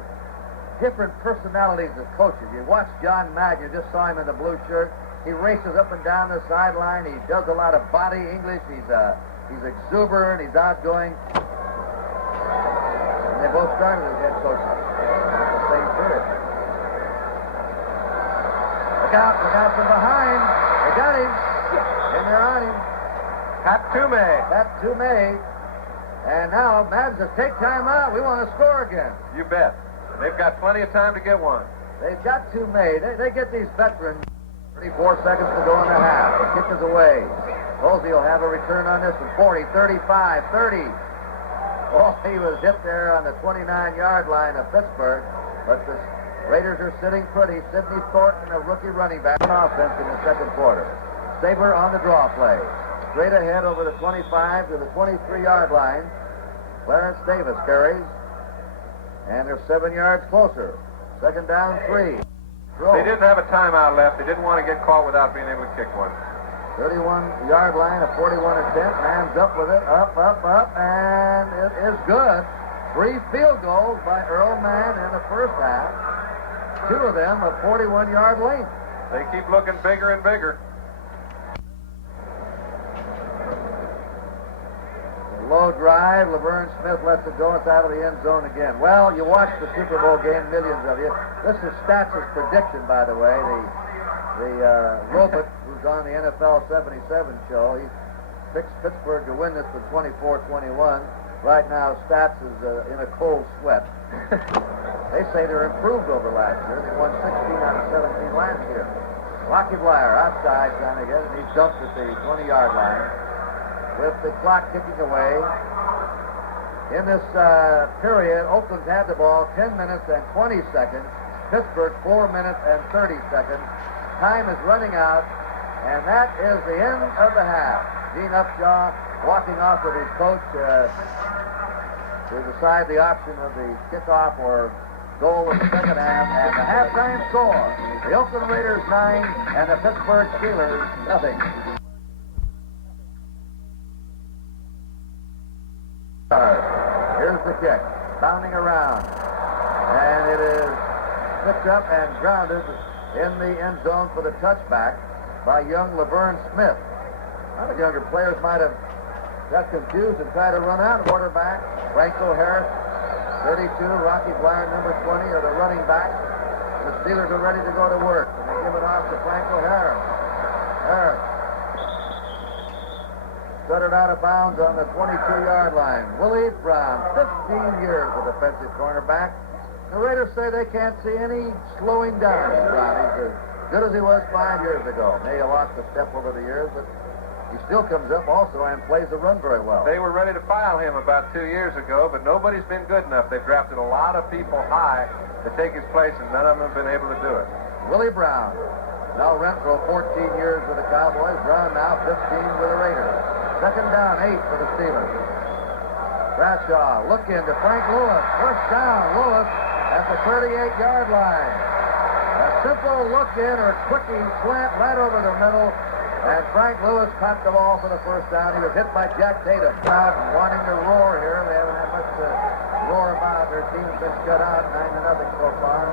different personalities as coaches. You watch John Madden. You just saw him in the blue shirt. He races up and down the sideline. He does a lot of body English. He's exuberant. He's outgoing. And they both started as head coaches at the same period. Look out from behind. They got him. And they're on him. Pat Toomey. And now Madden says, take time out. We want to score again. You bet. They've got plenty of time to get one. They've got Toomey. They get these veterans. 34 seconds to go in the half. The kick is away. Posey will have a return on this one. 40, 35, 30. Oh, he was hit there on the 29-yard line of Pittsburgh. But the Raiders are sitting pretty. Sidney Thornton, a rookie running back on offense in the second quarter. Stabler on the draw play. Straight ahead over the 25 to the 23-yard line. Clarence Davis carries. And they're 7 yards closer. Second down, 3. Throw. They didn't have a timeout left. They didn't want to get caught without being able to kick one. 31-yard line, a 41-10. Man's up with it. Up. And it is good. 3 field goals by Earl Mann in the first half. 2 of them of 41-yard length. They keep looking bigger and bigger. Low drive, Laverne Smith lets it go. It's out of the end zone again. Well, you watched the Super Bowl game, millions of you. This is Stats' prediction, by the way. The robot who's on the NFL 77 show, he picks Pittsburgh to win this with 24-21. Right now, Stats is in a cold sweat. They say they're improved over last year. They won 16 out of 17 last year. Rocky Blyer outside trying to get it. He dumped at the 20-yard line. With the clock ticking away. In this period, Oakland's had the ball 10 minutes and 20 seconds. Pittsburgh 4 minutes and 30 seconds. Time is running out, and that is the end of the half. Gene Upshaw walking off with his coach to decide the option of the kickoff or goal of the second half, and the halftime score. The Oakland Raiders 9 and the Pittsburgh Steelers nothing. Here's the kick, bounding around, and it is picked up and grounded in the end zone for the touchback by young Laverne Smith. A lot of younger players might have got confused and tried to run out. Quarterback Franco Harris, 32, Rocky Blyer, number 20, are the running backs. The Steelers are ready to go to work, and they give it off to Franco Harris. Started out of bounds on the 22-yard line. Willie Brown, 15 years a defensive cornerback. The Raiders say they can't see any slowing down in Brown. He's as good as he was 5 years ago. May have lost a step over the years, but he still comes up also and plays the run very well. They were ready to file him about 2 years ago, but nobody's been good enough. They've drafted a lot of people high to take his place, and none of them have been able to do it. Willie Brown. Mel Renfro, 14 years with the Cowboys. Brown now 15 with the Raiders. Second down, 8 for the Steelers. Bradshaw, look into Frank Lewis. First down, Lewis at the 38-yard line. A simple look in or quickie slant right over the middle, and Frank Lewis caught the ball for the first down. He was hit by Jack Tatum. Crowd wanting to roar here. They haven't had much to roar about. Their team's been shut out 9-0 so far.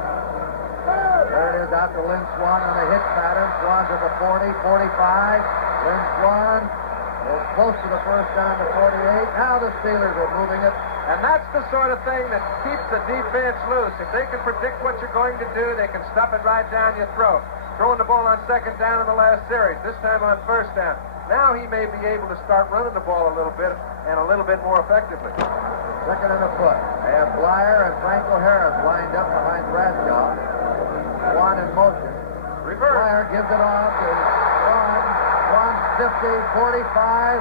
There it is out to Lynn Swan on a hit pattern. Swan's at the 40, 45. Lynn Swan is close to the first down to 48. Now the Steelers are moving it. And that's the sort of thing that keeps the defense loose. If they can predict what you're going to do, they can stuff it right down your throat. Throwing the ball on second down in the last series, this time on first down. Now he may be able to start running the ball a little bit and a little bit more effectively. Second and a foot. They have Blyer and Franco Harris lined up behind Bradshaw. Swan in motion. Reverse. Blyer gives it off to Swan. Swan's 50, 45.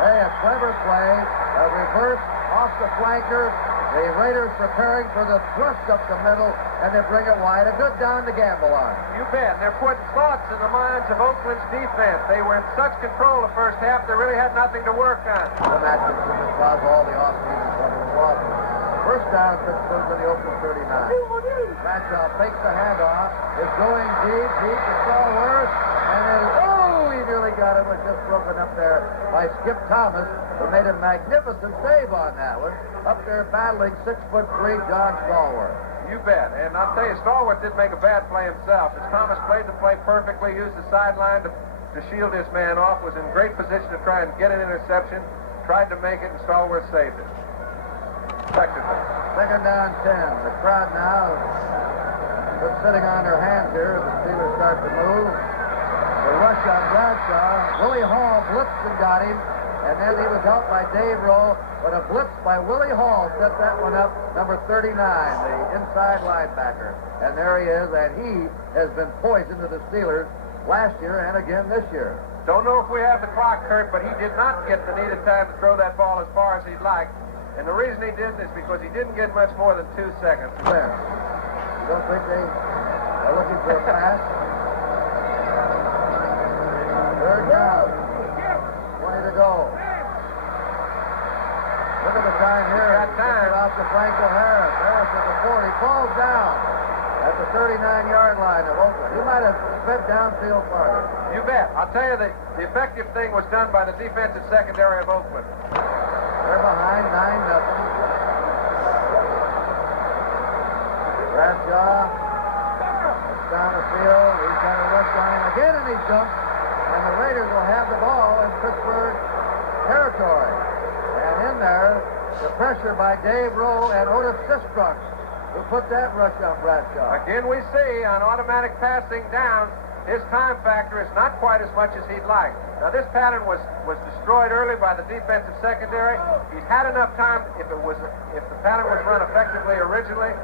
Hey, a clever play. A reverse off the flanker. The Raiders preparing for the thrust up the middle, and they bring it wide. A good down to gamble on. You bet. And they're putting thoughts in the minds of Oakland's defense. They were in such control the first half, they really had nothing to work on. Jim Atkinson has caused all the offseason trouble in Boston. First down, Pittsburgh to the Oakland 39. Bradshaw fakes the handoff. Is going deep to Stallworth. And then, he nearly got it. Was just broken up there by Skip Thomas, who made a magnificent save on that one. Up there battling 6'3" John Stallworth. You bet. And I'll tell you, Stallworth didn't make a bad play himself. As Thomas played the play perfectly, used the sideline to shield his man off, was in great position to try and get an interception, tried to make it, and Stallworth saved it. Effectively. Second down 10. The crowd now is sitting on their hands here as the Steelers start to move. The rush on Bradshaw. Willie Hall blitzed and got him, and then he was helped by Dave Rowe, but a blitz by Willie Hall set that one up, number 39, the inside linebacker. And there he is, and he has been poison to the Steelers last year and again this year. Don't know if we have the clock, Kurt, but he did not get the needed time to throw that ball as far as he'd like. And the reason he didn't is because he didn't get much more than 2 seconds. There. You don't think they are looking for a pass? Third down. 20 to go. Look at the time here. Got time. Out to Franco Harris. Harris at the 40. Falls down at the 39-yard line of Oakland. He might have sped downfield farther. You bet. I'll tell you, the effective thing was done by the defensive secondary of Oakland. They're behind 9-0. Bradshaw gets down the field. He's got a rush on him again, and he jumps. And the Raiders will have the ball in Pittsburgh territory. And in there, the pressure by Dave Rowe and Otis Sistrunk, who put that rush on Bradshaw. Again, we see on automatic passing down, his time factor is not quite as much as he'd like. Now, this pattern was destroyed early by the defensive secondary. He's had enough time if the pattern was run effectively originally,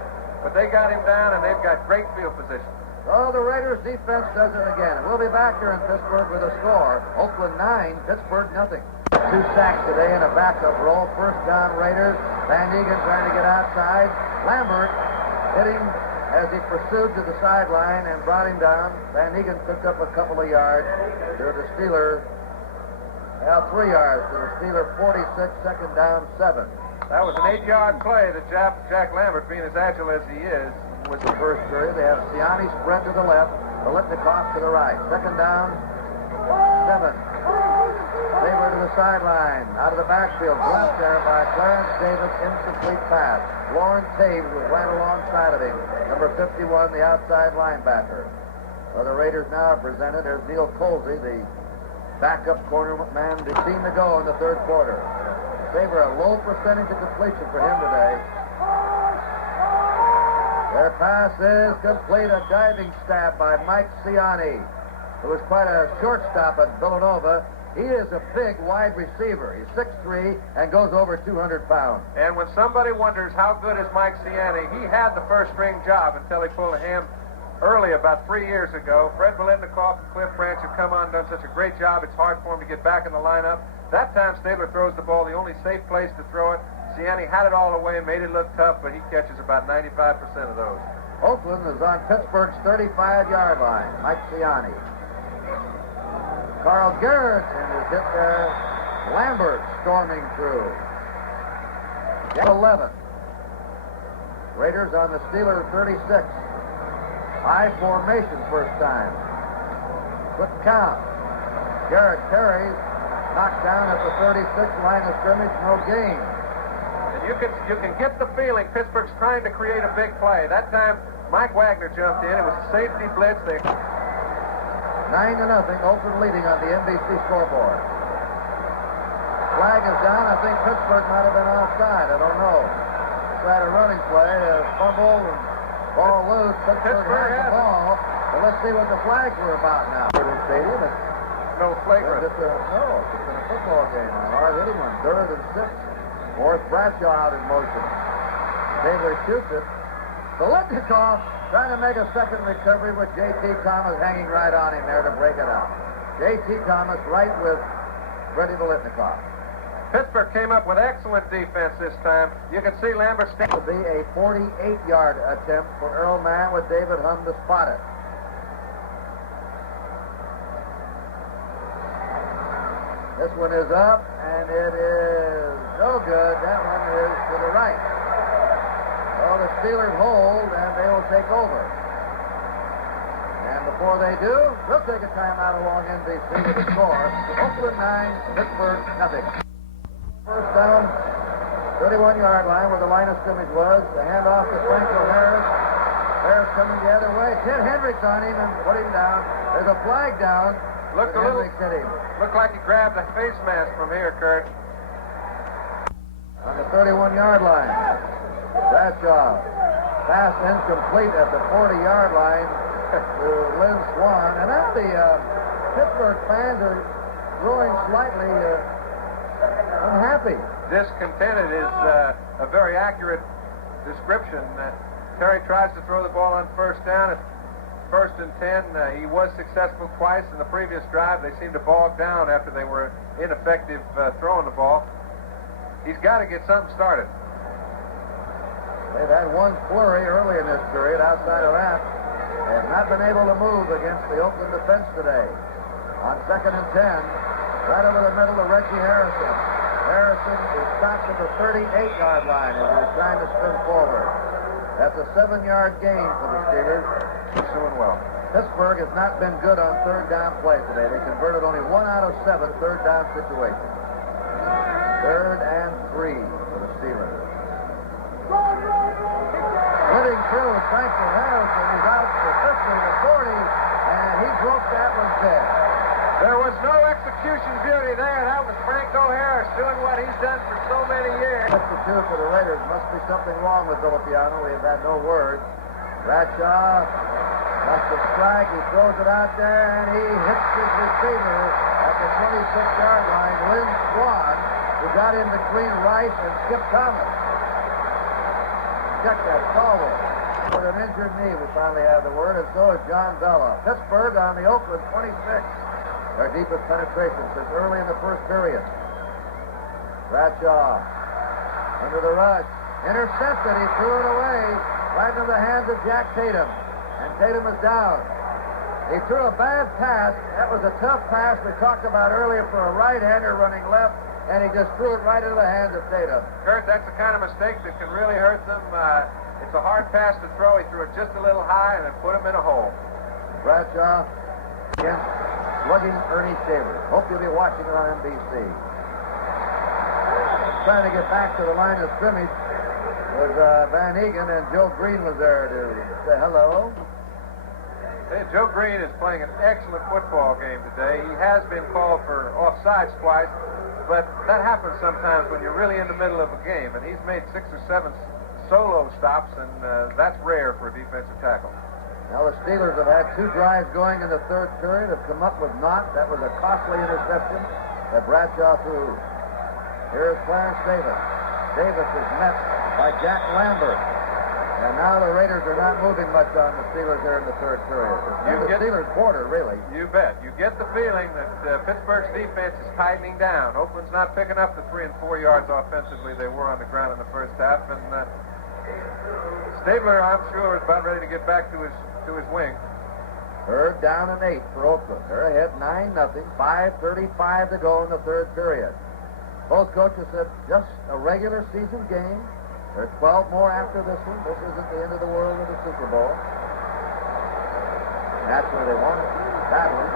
but they got him down, and they've got great field position. So the Raiders defense does it again. We'll be back here in Pittsburgh with a score. Oakland 9, Pittsburgh 0. 2 sacks today in a backup role. First down Raiders. Van Egan trying to get outside. Lambert hit him as he pursued to the sideline and brought him down. Van Egan picked up a couple of yards to the Steeler. 3 yards to the Steeler 46, second down 7. That was an 8-yard play that Jack Lambert, being as agile as he is, was the first period. They have Siani spread to the left, Biletnikoff to the right. Second down 7. Saber to the sideline, out of the backfield, left there by Clarence Davis, incomplete pass. Lawrence Taves was right alongside of him, number 51, the outside linebacker. So the Raiders now are presented. There's Neil Colsey, the backup corner man, the team to go in the third quarter. Saber, a low percentage of completion for him today. Their pass is complete, a diving stab by Mike Siani, who was quite a shortstop at Villanova. He is a big wide receiver. He's 6'3" and goes over 200 pounds. And when somebody wonders how good is Mike Siani, he had the first-string job until he pulled a ham early about 3 years ago. Fred Biletnikoff and Cliff Branch have come on and done such a great job, it's hard for him to get back in the lineup. That time, Stabler throws the ball the only safe place to throw it. Siani had it all away and made it look tough, but he catches about 95% of those. Oakland is on Pittsburgh's 35-yard line. Mike Siani. Carl Garrison is hit there. Lambert storming through. 11. Raiders on the Steeler 36. High formation first time. Quick count. Garrett carries. Knocked down at the 36 line of scrimmage. No gain. And you can get the feeling Pittsburgh's trying to create a big play. That time, Mike Wagner jumped in. It was a safety blitz. 9-0, Oakland leading on the NBC scoreboard. Flag is down. I think Pittsburgh might have been offside. I don't know. Tried a running play, a fumble, and ball loose. Pittsburgh has the ball. But let's see what the flags were about now. Stadium. No flagrant. It's in a football game. A hard hitting one. 3rd and 6. Morris Bradshaw out in motion. Taylor shoots it. Biletnikoff trying to make a second recovery with J.T. Thomas hanging right on him there to break it up. J.T. Thomas right with Freddie Biletnikoff. Pittsburgh came up with excellent defense this time. You can see Lambert It will be a 48-yard attempt for Earl Mann with David Hum to spot it. This one is up, and it is no good. That one is to the right. So the Steelers hold, and they will take over. And before they do, we'll take a timeout along NBC with the score. Oakland 9, Pittsburgh nothing. First down, 31-yard line where the line of scrimmage was. The handoff to Franco Harris. Harris coming the other way. Ted Hendricks on him and put him down. There's a flag down. Looked a little. Hendricks hit him. Looked like he grabbed a face mask from here, Kurt. On the 31-yard line. Bradshaw. Pass incomplete at the 40-yard line to Lynn Swan. And now the Pittsburgh fans are growing slightly unhappy. Discontented is a very accurate description. Terry tries to throw the ball on first down. At first and 10, he was successful twice in the previous drive. They seemed to bog down after they were ineffective throwing the ball. He's got to get something started. They've had one flurry early in this period. Outside of that, they have not been able to move against the Oakland defense today. On second and 10, right over the middle to Reggie Harrison. Harrison is stopped at the 38-yard line as he's trying to spin forward. That's a 7-yard gain for the Steelers. He's doing well. Pittsburgh has not been good on third down play today. They converted only 1 out of 7 third down situations. 3rd and 3 for the Steelers. Hitting through Franco Harrison. He's out to 50 to 40, and he broke that one dead. There was no execution beauty there. That was Franco Harris doing what he's done for so many years. Substitute for the Raiders. Must be something wrong with Villapiano. We have had no word. Bradshaw must have strike. He throws it out there, and he hits his receiver at the 26-yard line. Lynn Swan, who got in between Rice and Skip Thomas. Check that, Caldwell. With an injured knee, we finally have the word, and so is John Bella. Pittsburgh on the Oakland 26. Their deepest penetration since early in the first period. Bradshaw under the rush. Intercepted. He threw it away right into the hands of Jack Tatum. And Tatum is down. He threw a bad pass. That was a tough pass we talked about earlier for a right-hander running left, and he just threw it right into the hands of Tatum. Kurt, that's the kind of mistake that can really hurt them. It's a hard pass to throw. He threw it just a little high, and it put him in a hole. Bradshaw against slugging Ernie Shavers. Hope you'll be watching it on NBC. Trying to get back to the line of scrimmage was Van Egan, and Joe Green was there to say hello. Hey, Joe Green is playing an excellent football game today. He has been called for offsides twice, but that happens sometimes when you're really in the middle of a game, and he's made 6 or 7 solo stops, and that's rare for a defensive tackle. Now the Steelers have had 2 drives going in the third period, have come up with naught. That was a costly interception that Bradshaw threw. Here's Clarence Davis. Davis is met by Jack Lambert. And now the Raiders are not moving much on the Steelers here in the third period. It's the Steelers' quarter, really. You bet. You get the feeling that Pittsburgh's defense is tightening down. Oakland's not picking up the 3 and 4 yards offensively they were on the ground in the first half. And Stabler, I'm sure, is about ready to get back to his wing. 3rd down and 8 for Oakland. They're ahead 9-0. 5:35 to go in the third period. Both coaches said just a regular season game. There's 12 more after this one. This isn't the end of the world of the Super Bowl. Naturally, they won it badly.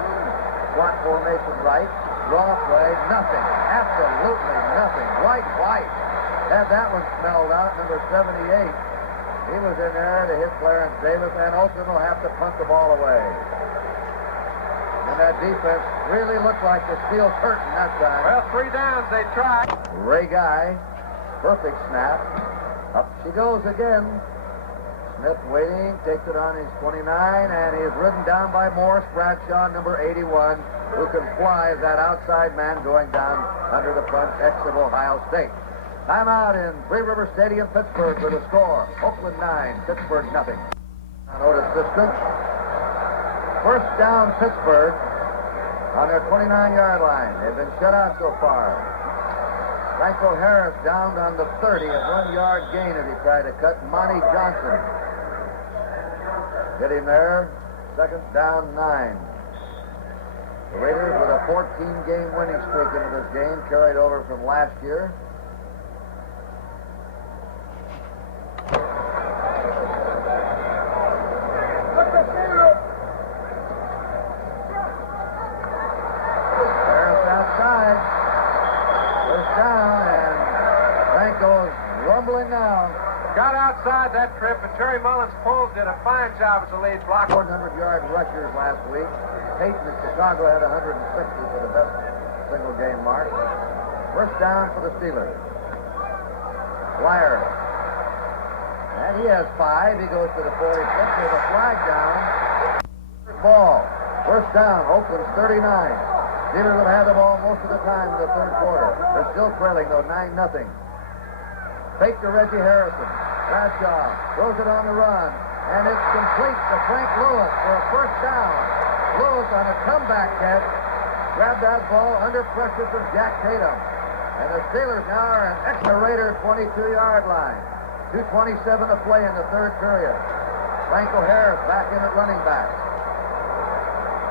Squat formation right. Draw play. Nothing. Absolutely nothing. White had that one smelled out. Number 78. He was in there to hit Clarence Davis, and Oakland will have to punt the ball away. And that defense really looked like the steel curtain that time. Well, 3 downs, they tried. Ray Guy, perfect snap. Up she goes again. Smith waiting, takes it on his 29, and he is ridden down by Morris Bradshaw, number 81, who can fly as that outside man going down under the front X of Ohio State. Timeout in Three River Stadium, Pittsburgh, with a score. Oakland 9, Pittsburgh nothing. Notice system. First down, Pittsburgh on their 29-yard line. They've been shut out so far. Franco Harris down on the 30, a 1-yard gain as he tried to cut Monty Johnson. Hit him there. 2nd down, 9. The Raiders with a 14-game winning streak into this game, carried over from last year. scrambling now. Got outside that trip, and Jerry Mullins Poles did a fine job as the lead blocker. 400-yard rushers last week. Peyton in Chicago had 160 for the best single game mark. First down for the Steelers. Dwyer. And he has 5. He goes to the 46 with a flag down. Ball. First down. Oakland's 39. Steelers have had the ball most of the time in the third quarter. They're still trailing, though, 9-0. Fake to Reggie Harrison. Bradshaw throws it on the run. And it's complete to Frank Lewis for a first down. Lewis on a comeback catch. Grabbed that ball under pressure from Jack Tatum. And the Steelers now are an extra Raider 22-yard line. 2:27 to play in the third period. Franco Harris back in at running back.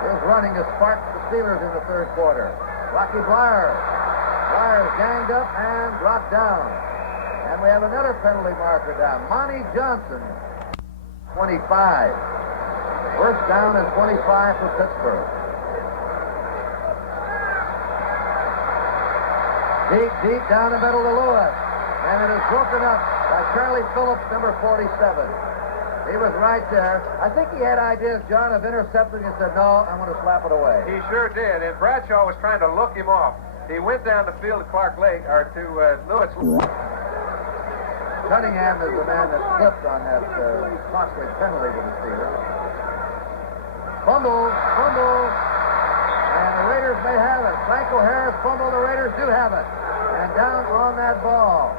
His running has sparked the Steelers in the third quarter. Rocky Blyers. Blyers ganged up and brought down. And we have another penalty marker down. Monty Johnson, 25. First down and 25 for Pittsburgh. Deep down the middle to Lewis. And it is broken up by Charlie Phillips, number 47. He was right there. I think he had ideas, John, of intercepting and said, no, I'm going to slap it away. He sure did. And Bradshaw was trying to look him off. He went down the field to Clark Lake, or to Lewis. Cunningham is the man that slipped on that costly penalty to the Steelers. Fumble. And the Raiders may have it. Franco Harris fumbled. The Raiders do have it. And down on that ball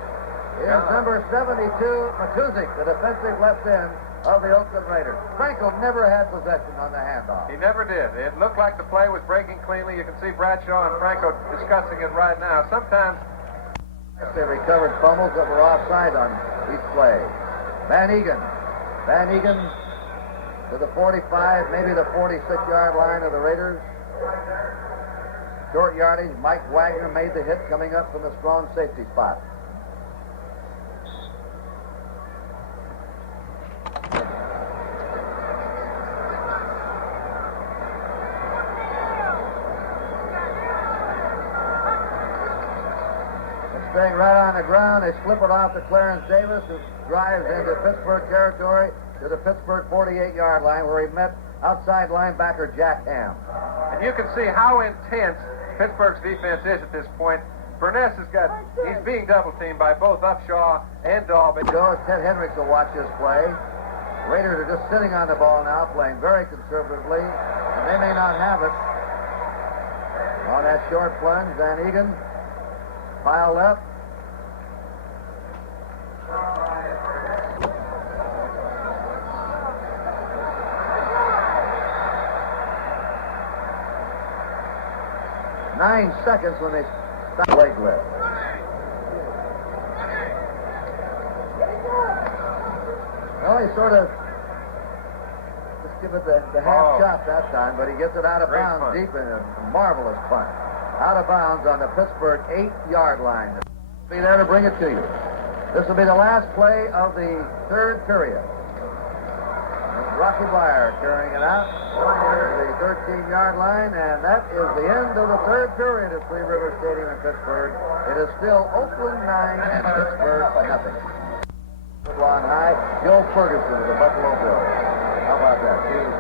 is number 72, Matuzik, the defensive left end of the Oakland Raiders. Franco never had possession on the handoff. He never did. It looked like the play was breaking cleanly. You can see Bradshaw and Franco discussing it right now. Sometimes they recovered fumbles that were offside on each play. Van Egan to the 45, maybe the 46-yard line of the Raiders. Short yardage. Mike Wagner made the hit coming up from the strong safety spot. Staying right on the ground, they slip it off to Clarence Davis, who drives into Pittsburgh territory to the Pittsburgh 48-yard line, where he met outside linebacker Jack Ham. And you can see how intense Pittsburgh's defense is at this point. Burness he's being double-teamed by both Upshaw and Dahl. Ted Hendricks will watch this play. Raiders are just sitting on the ball now, playing very conservatively, and they may not have it. On that short plunge, Van Egan, pile left. Nine seconds when they stop leg lift. Well, he sort of just give it the half shot that time, but he gets it out of bounds deep in a marvelous punt. Out of bounds on the Pittsburgh 8-yard line. Be there to bring it to you. This will be the last play of the third period. Rocky Blyers carrying it out to the 13-yard line, and that is the end of the third period at Three River Stadium in Pittsburgh. It is still Oakland 9 and Pittsburgh nothing. On high, Joe Ferguson of the Buffalo Bills. How about that? He's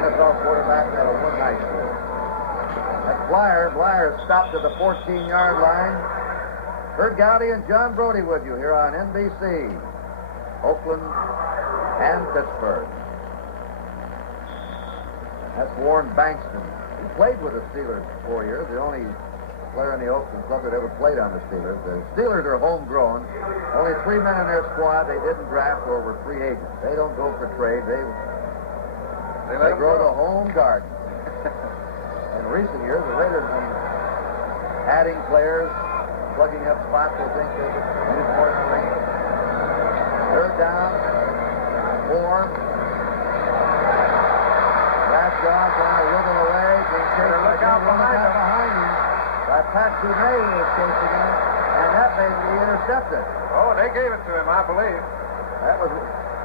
NFL quarterback out of one high school. That's Blyers stopped at the 14-yard line. Curt Gowdy and John Brody with you here on NBC. Oakland and Pittsburgh. That's Warren Bankston. He played with the Steelers for 4 years. The only player in the Oakland club that ever played on the Steelers. The Steelers are homegrown. Only 3 men in their squad they didn't draft or were free agents. They don't go for trade. They grow the home garden. In recent years, the Raiders have been adding players, plugging up spots they think they could use more strength. Third down, 4. Bradshaw trying to wiggle away. Look out behind him. Pat Toomey is chasing him, and that may be intercepted. Oh, they gave it to him, I believe. That was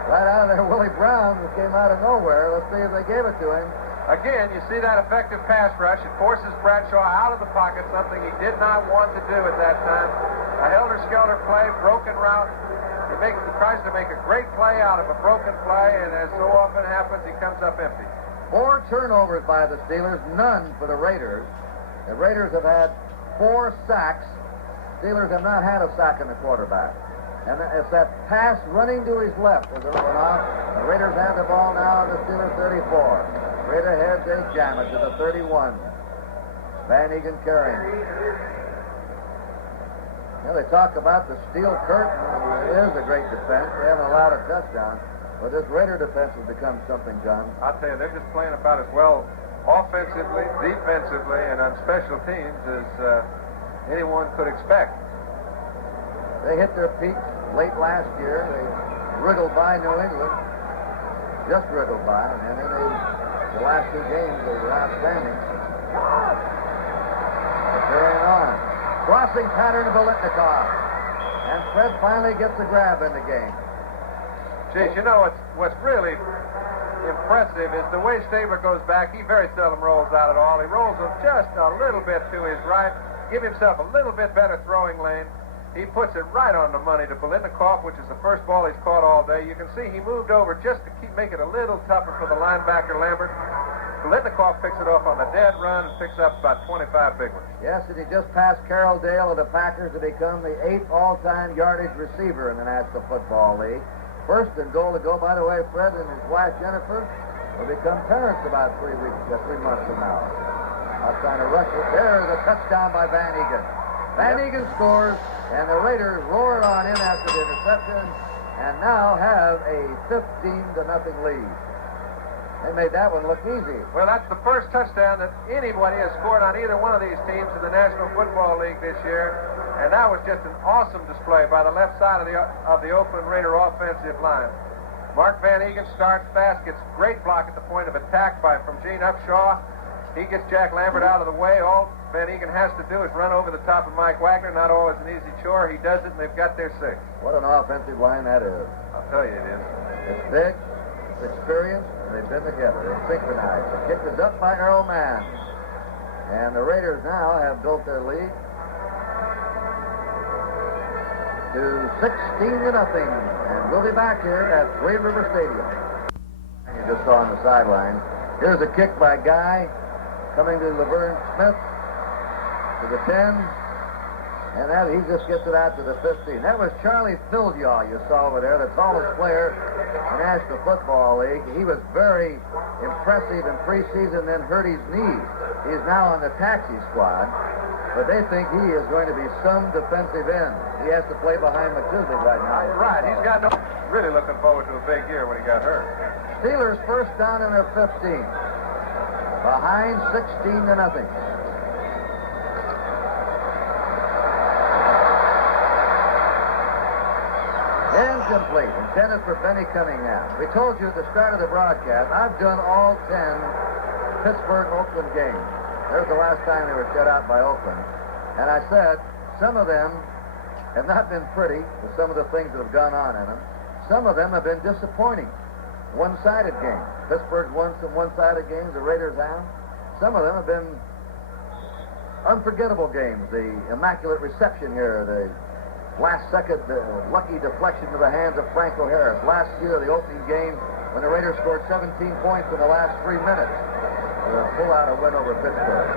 right out of there. Willie Brown came out of nowhere. Let's see if they gave it to him. Again, you see that effective pass rush. It forces Bradshaw out of the pocket, something he did not want to do at that time. A helter helter-skelter play, broken route. He tries to make a great play out of a broken play, and as so often happens, he comes up empty. 4 turnovers by the Steelers, none for the Raiders. The Raiders have had 4 sacks. Steelers have not had a sack in the quarterback. And it's that pass running to his left as it went off. The Raiders have the ball now on the Steelers 34. Straight ahead, they jam it to the 31. Van Egan carrying. Now they talk about the steel curtain. It is a great defense. They haven't allowed a touchdown. But this Raider defense has become something, John. I'll tell you, they're just playing about as well offensively, defensively, and on special teams as anyone could expect. They hit their peak late last year. They wriggled by New England. Just wriggled by. And then the last 2 games, they were outstanding. They're carrying on. Crossing pattern of Biletnikoff. And Fred finally gets a grab in the game. Geez, you know, what's really impressive is the way Stabler goes back. He very seldom rolls out at all. He rolls with just a little bit to his right, give himself a little bit better throwing lane. He puts it right on the money to Biletnikoff, which is the first ball he's caught all day. You can see he moved over just to make it a little tougher for the linebacker, Lambert. Biletnikoff picks it off on the dead run and picks up about 25 big ones. Yes, and he just passed Carroll Dale of the Packers to become the 8th all-time yardage receiver in the National Football League. First and goal to go, by the way, Fred and his wife Jennifer will become parents about 3 months from now. I'm trying to rush it. There's a touchdown by Van Egan. Van Egan scores, and the Raiders roar it on in after the interception, and now have a 15-0 lead. They made that one look easy. Well, that's the first touchdown that anybody has scored on either one of these teams in the National Football League this year. And that was just an awesome display by the left side of the Oakland Raider offensive line. Mark Van Egan starts fast, gets great block at the point of attack from Gene Upshaw. He gets Jack Lambert out of the way. All Van Egan has to do is run over the top of Mike Wagner. Not always an easy chore. He does it, and they've got their 6. What an offensive line that is. I'll tell you it is. It's big, it's experienced, and they've been together. They're synchronized. The kick is up by Earl Mann. And the Raiders now have built their lead to 16-0, and we'll be back here at Three River Stadium. You just saw on the sideline. Here's a kick by Guy, coming to Laverne Smith to the 10, and he just gets it out to the 15. That was Charlie Filjaw you saw over there, the tallest player in the National Football League. He was very impressive in preseason, then hurt his knee. He's now on the taxi squad. But they think he is going to be some defensive end. He has to play behind McChisley right now. Right. He's got really looking forward to a big year when he got hurt. Steelers first down in their 15. Behind 16-0. Incomplete. Intended for Benny Cunningham. We told you at the start of the broadcast, I've done all 10 Pittsburgh-Oakland games. There's the last time they were shut out by Oakland. And I said, some of them have not been pretty with some of the things that have gone on in them. Some of them have been disappointing. One-sided games. Pittsburgh's won some one-sided games, the Raiders have. Some of them have been unforgettable games. The immaculate reception here, the last-second lucky deflection to the hands of Franco Harris. Last year, the opening game, when the Raiders scored 17 points in the last 3 minutes. Pull out a win over Pittsburgh.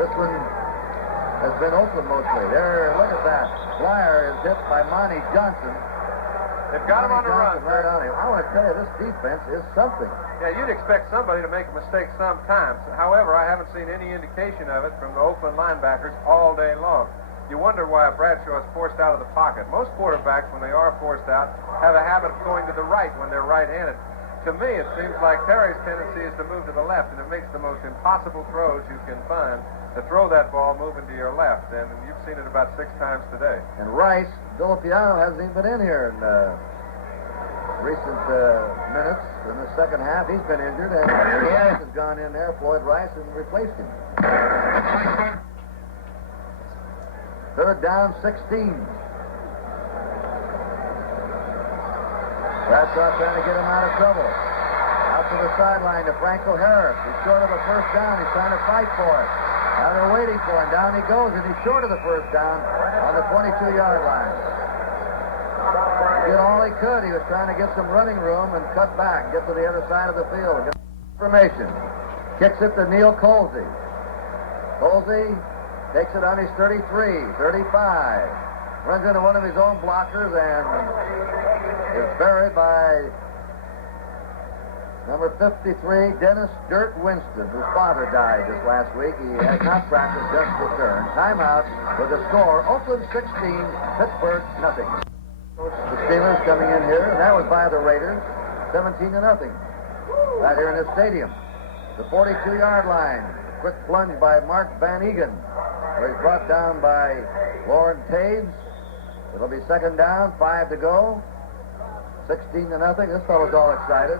This one has been Oakland mostly. There, look at that. Flyer is hit by Monty Johnson. They've got him on the run. Right on him. I want to tell you, this defense is something. Yeah, you'd expect somebody to make a mistake sometimes. However, I haven't seen any indication of it from the Oakland linebackers all day long. You wonder why Bradshaw is forced out of the pocket. Most quarterbacks, when they are forced out, have a habit of going to the right when they're right-handed. To me, it seems like Terry's tendency is to move to the left, and it makes the most impossible throws you can find to throw that ball moving to your left, and you've seen it about 6 times today. And Rice, Villapiano hasn't even been in here in recent minutes. In the second half, he's been injured, and Rice has gone in there, Floyd Rice, and replaced him. Third down, 16. Bradshaw trying to get him out of trouble. Out to the sideline to Franco Harris. He's short of a first down. He's trying to fight for it. Now they're waiting for him. Down he goes, and he's short of the first down on the 22-yard line. He did all he could. He was trying to get some running room and cut back, get to the other side of the field. Get formation. Kicks it to Neil Colsey. Colsey takes it on his 33, 35. Runs into one of his own blockers and is buried by number 53, Dennis Dirt Winston, whose father died this last week. He has not practiced, just returned. Timeout with the score, Oakland 16, Pittsburgh nothing. The Steelers coming in here, and that was by the Raiders, 17-0. Right here in this stadium. The 42-yard line. Quick plunge by Mark Van Egan, where he's brought down by Lauren Taves. It'll be second down, 5 to go. 16-0. This fellow's all excited.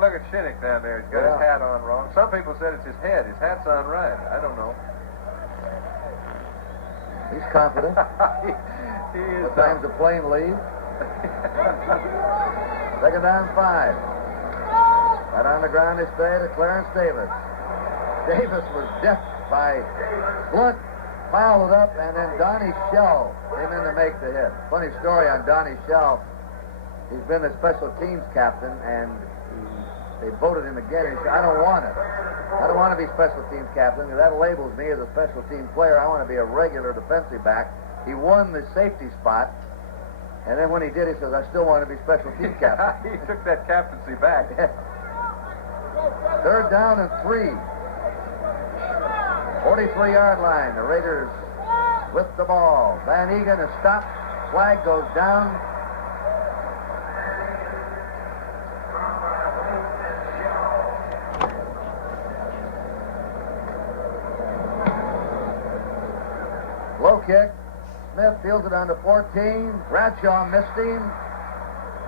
Look at Shinnick down there. He's got his hat on wrong. Some people said it's his head. His hat's on right. I don't know. He's confident. he is. What time's the plane leave? Second down, 5. Right on the ground they stay to Clarence Davis. Davis was deafed by Blunt, fouled it up, and then Donnie Shell came in to make the hit. Funny story on Donnie Shell. He's been the special teams captain, and they voted him again. He said, I don't want it. I don't want to be special teams captain. That labels me as a special team player. I want to be a regular defensive back. He won the safety spot, and then when he did, he says, I still want to be special team captain. He took that captaincy back. Third down and 3. 43-yard line. The Raiders with the ball. Van Egan is stopped. Flag goes down. Low kick. Smith fields it on the 14. Bradshaw missed him.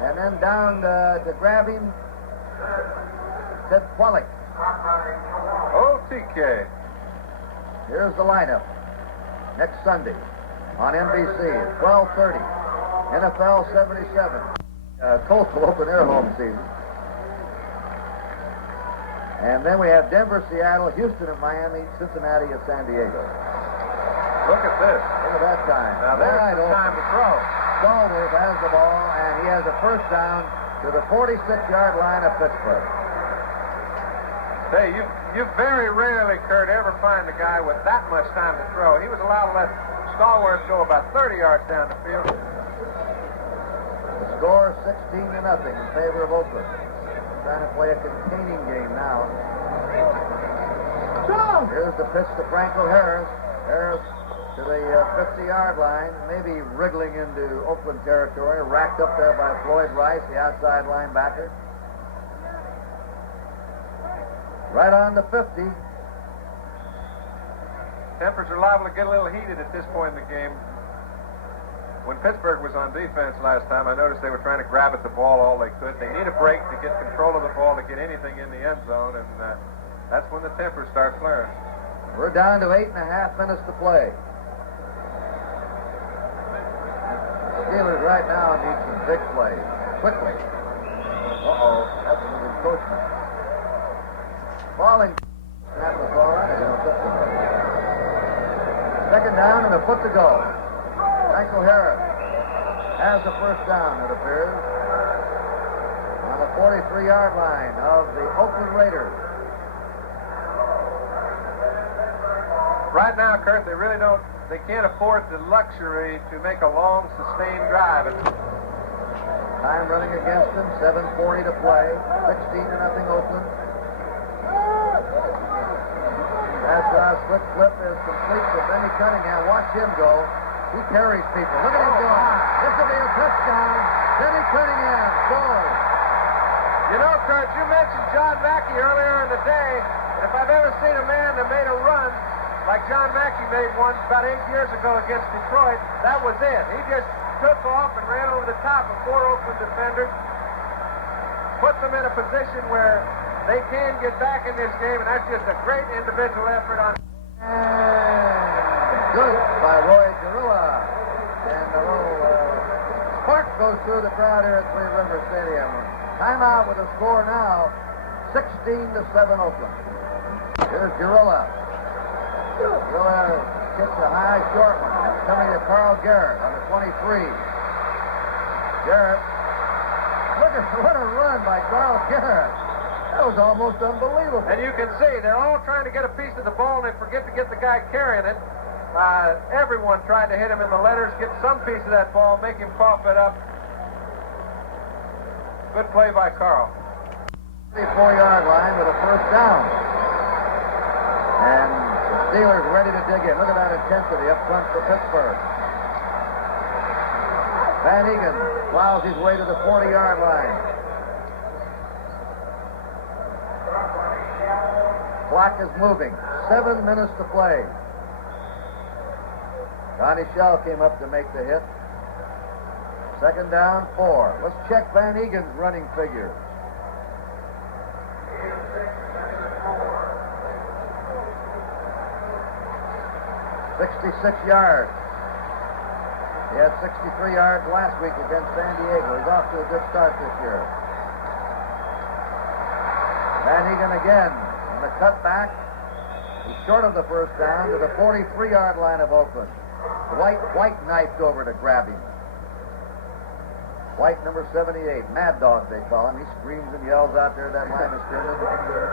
And then down to grab him. Ted Pollock. OTK. Here's the lineup. Next Sunday on NBC at 12:30. NFL 77. Colts will open their home season. And then we have Denver, Seattle, Houston, and Miami, Cincinnati, and San Diego. Look at this. Look at that time. Now there's the time to throw. Stallworth has the ball, and he has a first down to the 46-yard line of Pittsburgh. Hey, you very rarely, Kurt, ever find a guy with that much time to throw. He was allowed to let Stallworth go about 30 yards down the field. The score 16-0 in favor of Oakland. Trying to play a containing game now. Here's the pitch to Franco Harris. Harris to the 50-yard line, maybe wriggling into Oakland territory, racked up there by Floyd Rice, the outside linebacker. Right on the 50. Tempers are liable to get a little heated at this point in the game. When Pittsburgh was on defense last time, I noticed they were trying to grab at the ball all they could. They need a break to get control of the ball, to get anything in the end zone, and that's when the tempers start flaring. We're down to 8.5 minutes to play. Steelers right now need some big plays, quickly. Uh-oh, that's an encroachment. Falling snap was all right. Second down and a foot to go. Franco Harris has the first down, it appears, on the 43-yard line of the Oakland Raiders. Right now, Kurt, they can't afford the luxury to make a long, sustained drive. Time running against them, 7:40 to play, 16-0 Oakland. That slick flip is complete for Benny Cunningham. Watch him go. He carries people. Look at him go. This will be a touchdown. Benny Cunningham scores. You know, Kurt, you mentioned John Mackey earlier in the day. If I've ever seen a man that made a run like John Mackey made one about 8 years ago against Detroit, that was it. He just took off and ran over the top of 4 Oakland defenders, put them in a position where they can get back in this game, and that's just a great individual effort on. Good by Roy Garilla. And a little spark goes through the crowd here at Three River Stadium. Timeout with a score now, 16-7 Oakland. Here's Gorilla. Gorilla kicks a high short one. It's coming to Carl Garrett on the 23. Garrett. Look at what a run by Carl Garrett. That was almost unbelievable. And you can see they're all trying to get a piece of the ball, and they forget to get the guy carrying it. Everyone tried to hit him in the letters, get some piece of that ball, make him cough it up. Good play by Carl. 34-yard line with a first down. And the Steelers ready to dig in. Look at that intensity up front for Pittsburgh. Van Egan plows his way to the 40-yard line. Clock is moving. 7 minutes to play. Connie Shell came up to make the hit. Second down, 4. Let's check Van Egan's running figures. $66 yards. He had 63 yards last week against San Diego. He's off to a good start this year. Van Egan again on the cutback. He's short of the first down to the 43-yard line of Oakland. White knifed over to grab him. White, number 78. Mad Dog, they call him. He screams and yells out there at that line of scrimmage.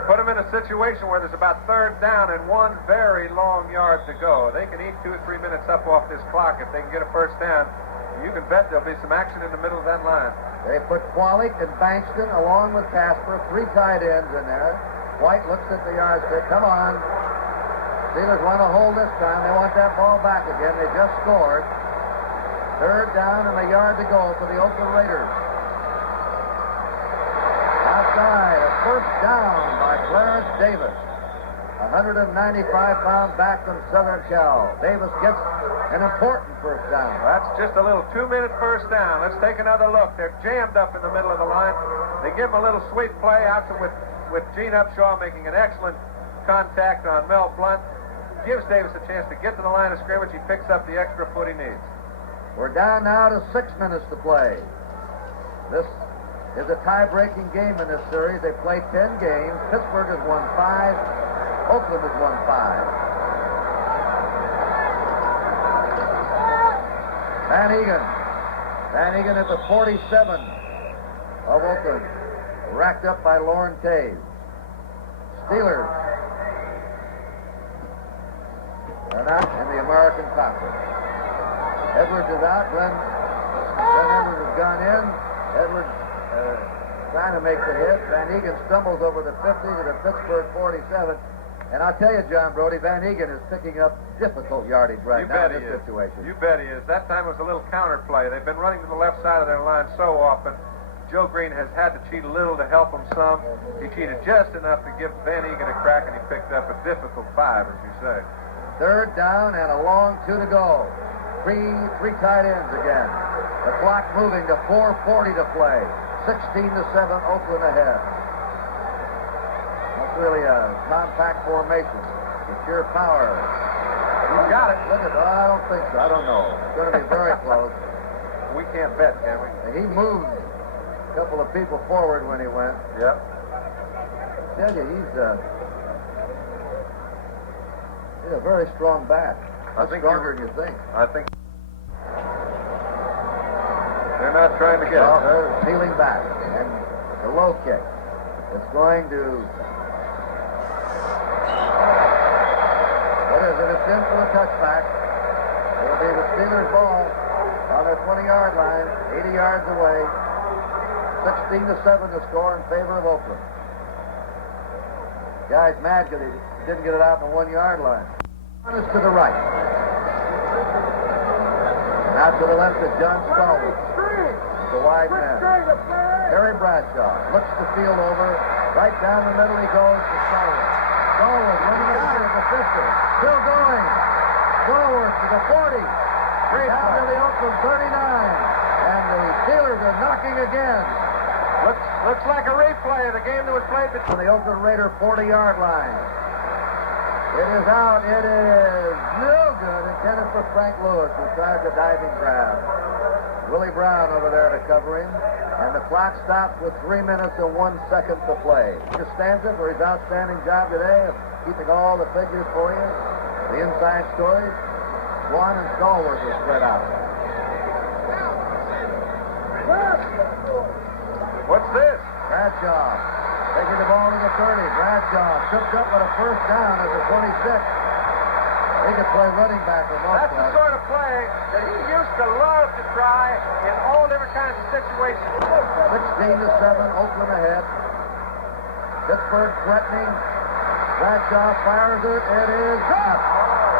Put him in a situation where there's about third down and one very long yard to go. They can eat 2 or 3 minutes up off this clock if they can get a first down. You can bet there'll be some action in the middle of that line. They put Kwalik and Bankston along with Casper, 3 tight ends in there. White looks at the yardstick. Come on. Steelers want to hold this time. They want that ball back again. They just scored. Third down and a yard to go for the Oakland Raiders. Outside, a first down by Clarence Davis. 195-pound back from Southern Cal. Davis gets an important first down. That's just a little 2-minute first down. Let's take another look. They're jammed up in the middle of the line. They give him a little sweet play out with Gene Upshaw making an excellent contact on Mel Blunt. Gives Davis a chance to get to the line of scrimmage. He picks up the extra foot he needs. We're down now to 6 minutes to play. This is a tie-breaking game in this series. They played 10 games. Pittsburgh has won 5. Oakland has won 5. Van Egan at the 47 of Oakland. Racked up by Lauren Taves. Steelers are not in the American Conference. Edwards is out. Glenn Edwards has gone in. Edwards trying to make the hit. Van Egan stumbles over the 50 to the Pittsburgh 47. And I'll tell you, John Brody, Van Egan is picking up difficult yardage right now in this situation. You bet he is. That time it was a little counter play. They've been running to the left side of their line so often. Joe Green has had to cheat a little to help him some. He cheated just enough to give Van Egan a crack, and he picked up a difficult 5, as you say. Third down and a long 2 to go. Three tight ends again. The clock moving to 4:40 to play. 16-7, Oakland ahead. That's really a compact formation. The sheer power. You got it. Look at that. I don't think so. I don't know. It's going to be very close. We can't bet, can we? He moved a couple of people forward when he went. Yep. I tell you, he's a very strong back. Stronger than you think. I think they're not trying to get it. They're peeling back. And the low kick. It's going to... What is it? It's in for the touchback. It'll be the Steelers' ball on their 20-yard line, 80 yards away. 16-7 to score in favor of Oakland. Guy's mad because he didn't get it out on the 1-yard line. One is to the right. And out to the left is John Stallworth. The wide man. Terry Bradshaw looks the field over. Right down the middle he goes to Stallworth. Stallworth running it at the 50. Still going. Stallworth to the 40. Down to the Oakland 39. And the Steelers are knocking again. Looks like a replay of the game that was played between the Oakland Raider 40-yard line. It is out. It is no good. Intended for Frank Lewis, who tried the diving grab. Willie Brown over there to cover him. And the clock stops with 3 minutes and 1 second to play. Costanza for his outstanding job today of keeping all the figures for you. The inside stories. Swan and Stallworth are spread out. What's this? Bradshaw taking the ball to the 30. Bradshaw tripped up with a first down at the 26. He could play running back or most. That's the sort of play that he used to love to try in all different kinds of situations. 16-7, Oakland ahead. Pittsburgh threatening. Bradshaw fires it. It is dropped.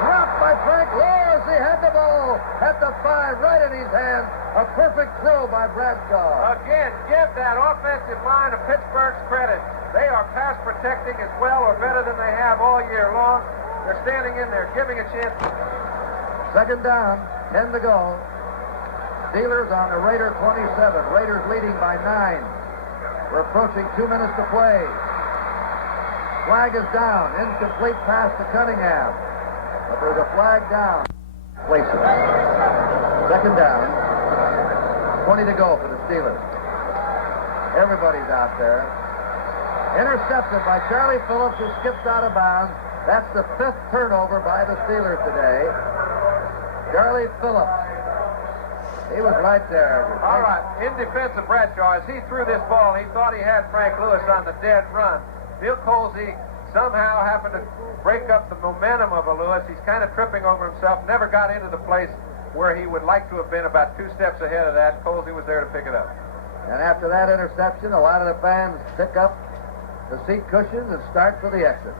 Dropped by Frank Lewis. He had the ball at the 5 right in his hands. A perfect throw by Bradshaw. Again, give that offensive line of Pittsburgh's credit. They are pass protecting as well or better than they have all year long. They're standing in there, giving a chance. Second down, 10 to go. Steelers on the Raider 27. Raiders leading by 9. We're approaching 2 minutes to play. Flag is down. Incomplete pass to Cunningham. But there's a flag down. Place it. Second down. 20 to go for the Steelers. Everybody's out there. Intercepted by Charlie Phillips, who skips out of bounds. That's the 5th turnover by the Steelers today. Charlie Phillips. He was right there. All right, in defense of Bradshaw, as he threw this ball, he thought he had Frank Lewis on the dead run. Bill Colsey somehow happened to break up the momentum of a Lewis. He's kind of tripping over himself, never got into the place where he would like to have been about 2 steps ahead of that. Colsey was there to pick it up. And after that interception, a lot of the fans pick up the seat cushions and start for the exits.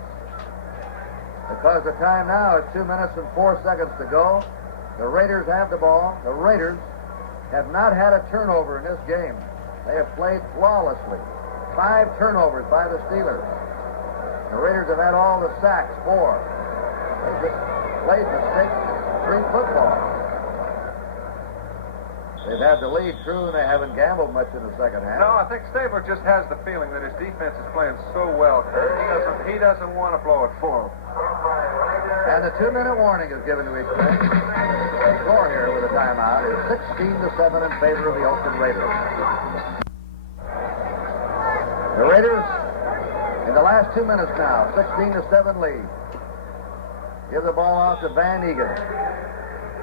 Because the time now is 2 minutes and 4 seconds to go. The Raiders have the ball. The Raiders have not had a turnover in this game. They have played flawlessly. 5 turnovers by the Steelers. The Raiders have had all the sacks, 4. They just played mistake-free football. They've had the lead, true, and they haven't gambled much in the second half. No, I think Stabler just has the feeling that his defense is playing so well. He doesn't want to blow it for him. And the 2-minute warning is given to each team. The score here with a timeout is 16-7 in favor of the Oakland Raiders. The Raiders, in the last 2 minutes now, 16-7 lead. Give the ball off to Van Egan.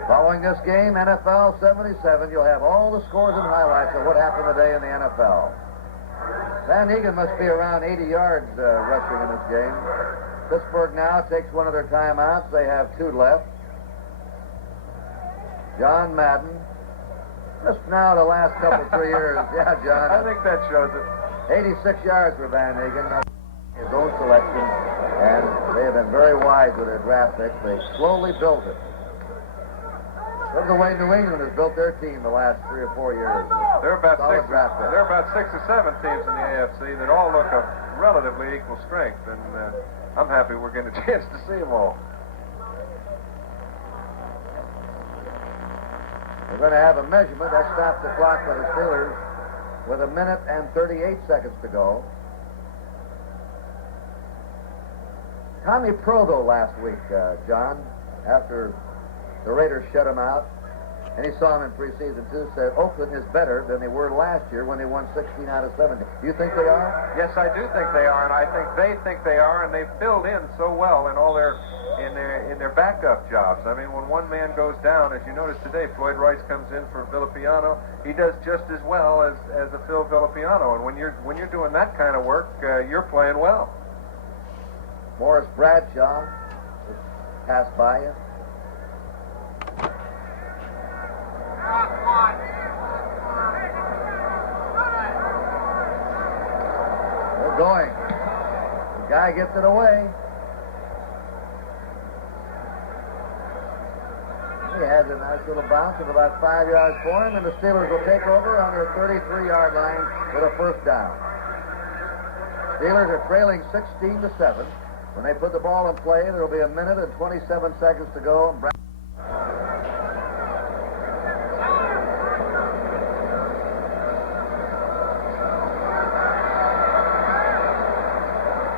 Following this game, NFL 77, you'll have all the scores and highlights of what happened today in the NFL. Van Egan must be around 80 yards rushing in this game. Pittsburgh now takes one of their timeouts. They have 2 left. John Madden. Just now the last couple, 3 years. Yeah, John. I think that shows it. 86 yards for Van Egan. His own selection. And they have been very wise with their draft picks. They slowly built it. That's the way New England has built their team the last 3 or 4 years. There are about Solid draft picks. there are about 6 or 7 teams in the AFC that all look of relatively equal strength, and I'm happy we're getting a chance to see them all. We're going to have a measurement. That stops the clock for the Steelers with 1 minute and 38 seconds to go. Tommy Provo last week, John, after the Raiders shut him out, and he saw him in preseason too, said Oakland is better than they were last year when they won 16 out of 70. Do you think they are? Yes, I do think they are, and I think they are, and they've filled in so well in all their backup jobs. I mean, when one man goes down, as you notice today, Floyd Rice comes in for Villapiano. He does just as well as a Phil Villapiano, and when you're doing that kind of work, you're playing well. Morris Bradshaw just passed by you. They're going. The guy gets it away. He has a nice little bounce of about 5 yards for him, and the Steelers will take over on their 33-yard line with a first down. Steelers are trailing 16-7. When they put the ball in play, there will be 1 minute and 27 seconds to go.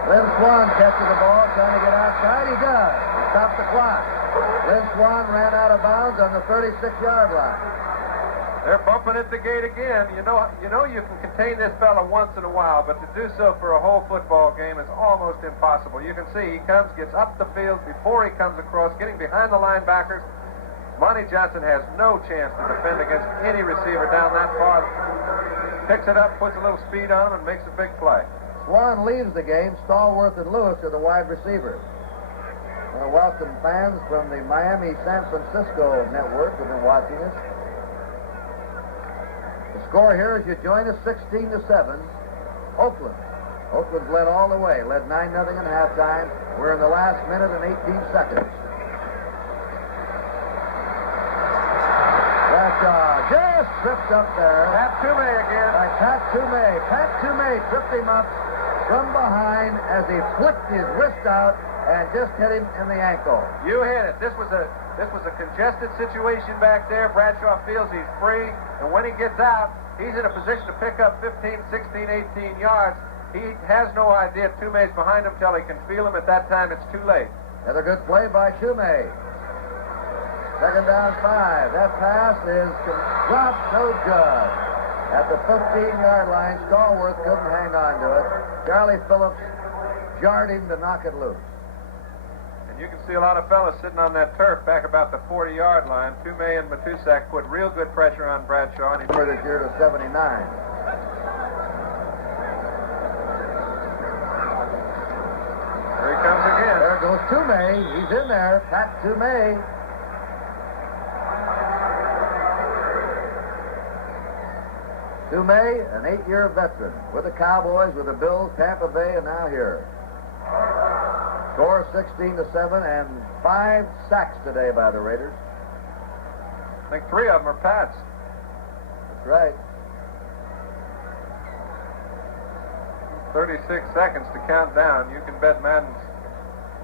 Lynn Swan catches the ball, trying to get outside. He does. He stops the clock. Lynn Swan ran out of bounds on the 36-yard line. They're bumping at the gate again. You know you can contain this fella once in a while, but to do so for a whole football game is almost impossible. You can see he comes, gets up the field before he comes across, getting behind the linebackers. Monty Johnson has no chance to defend against any receiver down that far. Picks it up, puts a little speed on him, and makes a big play. Swan leaves the game. Stallworth and Lewis are the wide receivers. I want to welcome fans from the Miami-San Francisco network who've been watching us. The score here, as you join us, 16-7. Oakland. Oakland's led all the way. Led 9-0 in halftime. We're in the last minute and 18 seconds. Bradshaw just tripped up there. Pat Toomey again. By Pat Toomey. Pat Toomey tripped him up from behind as he flicked his wrist out and just hit him in the ankle. You hit it. This was a congested situation back there. Bradshaw feels he's free, and when he gets out, he's in a position to pick up 15, 16, 18 yards. He has no idea Toomey's behind him till he can feel him. At that time, it's too late. Another good play by Toomey. Second down 5. That pass is dropped, no good. At the 15-yard line, Stallworth couldn't hang on to it. Charlie Phillips jarred him to knock it loose. And you can see a lot of fellas sitting on that turf back about the 40-yard line. Toomey and Matusak put real good pressure on Bradshaw. And he for this year to 79. Here he comes again. There goes Toomey. He's in there. Pat Toomey. Toomey, an 8-year veteran with the Cowboys, with the Bills, Tampa Bay, and now here. Score 16-7 and 5 sacks today by the Raiders. I think 3 of them are Pats. That's right. 36 seconds to count down. You can bet Madden's.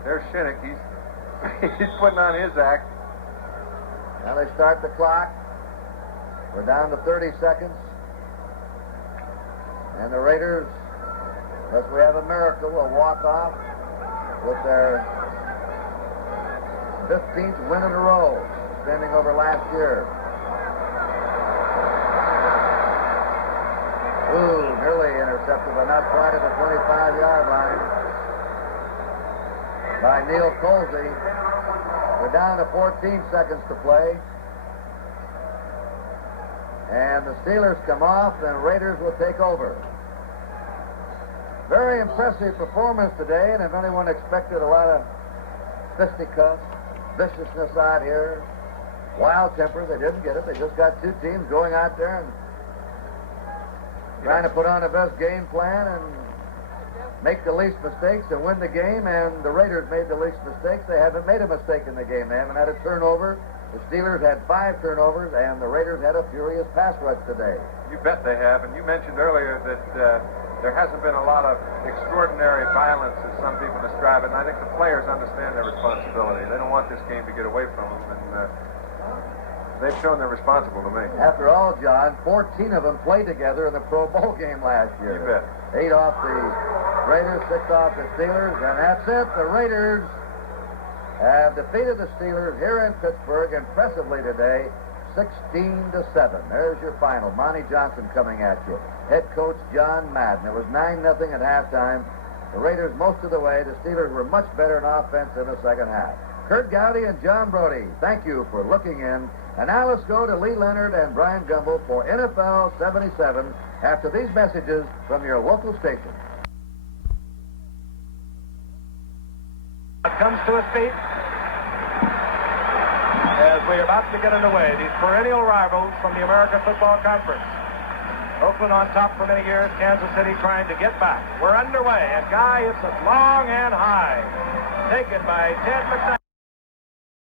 There's Shinnick. He's putting on his act. Now they start the clock. We're down to 30 seconds. And the Raiders, unless we have a miracle, will walk off with their 15th win in a row, extending over last year. Ooh, nearly intercepted, but not quite at the 25-yard line by Neil Colsey. We're down to 14 seconds to play. And the Steelers come off, and Raiders will take over. Very impressive performance today, and if anyone expected a lot of fisticuffs, viciousness out here, wild temper, they didn't get it. They just got 2 teams going out there and trying to put on the best game plan and make the least mistakes and win the game, and the Raiders made the least mistakes. They haven't made a mistake in the game. They haven't had a turnover. The Steelers had 5 turnovers, and the Raiders had a furious pass rush today. You bet they have, and you mentioned earlier that there hasn't been a lot of extraordinary violence, as some people describe it, and I think the players understand their responsibility. They don't want this game to get away from them, and they've shown they're responsible to me. After all, John, 14 of them played together in the Pro Bowl game last year. You bet. 8 off the Raiders, 6 off the Steelers, and that's it. The Raiders have defeated the Steelers here in Pittsburgh impressively today, 16-7. There's your final. Monty Johnson coming at you. Head coach John Madden. It was 9-0 at halftime. The Raiders most of the way. The Steelers were much better in offense in the second half. Curt Gowdy and John Brody, thank you for looking in. And now let's go to Lee Leonard and Brian Gumbel for NFL 77 after these messages from your local station. Comes to his feet as we're about to get underway. These perennial rivals from the American Football Conference. Oakland on top for many years, Kansas City trying to get back. We're underway, and Guy hits it long and high. Taken by Ted McKnight.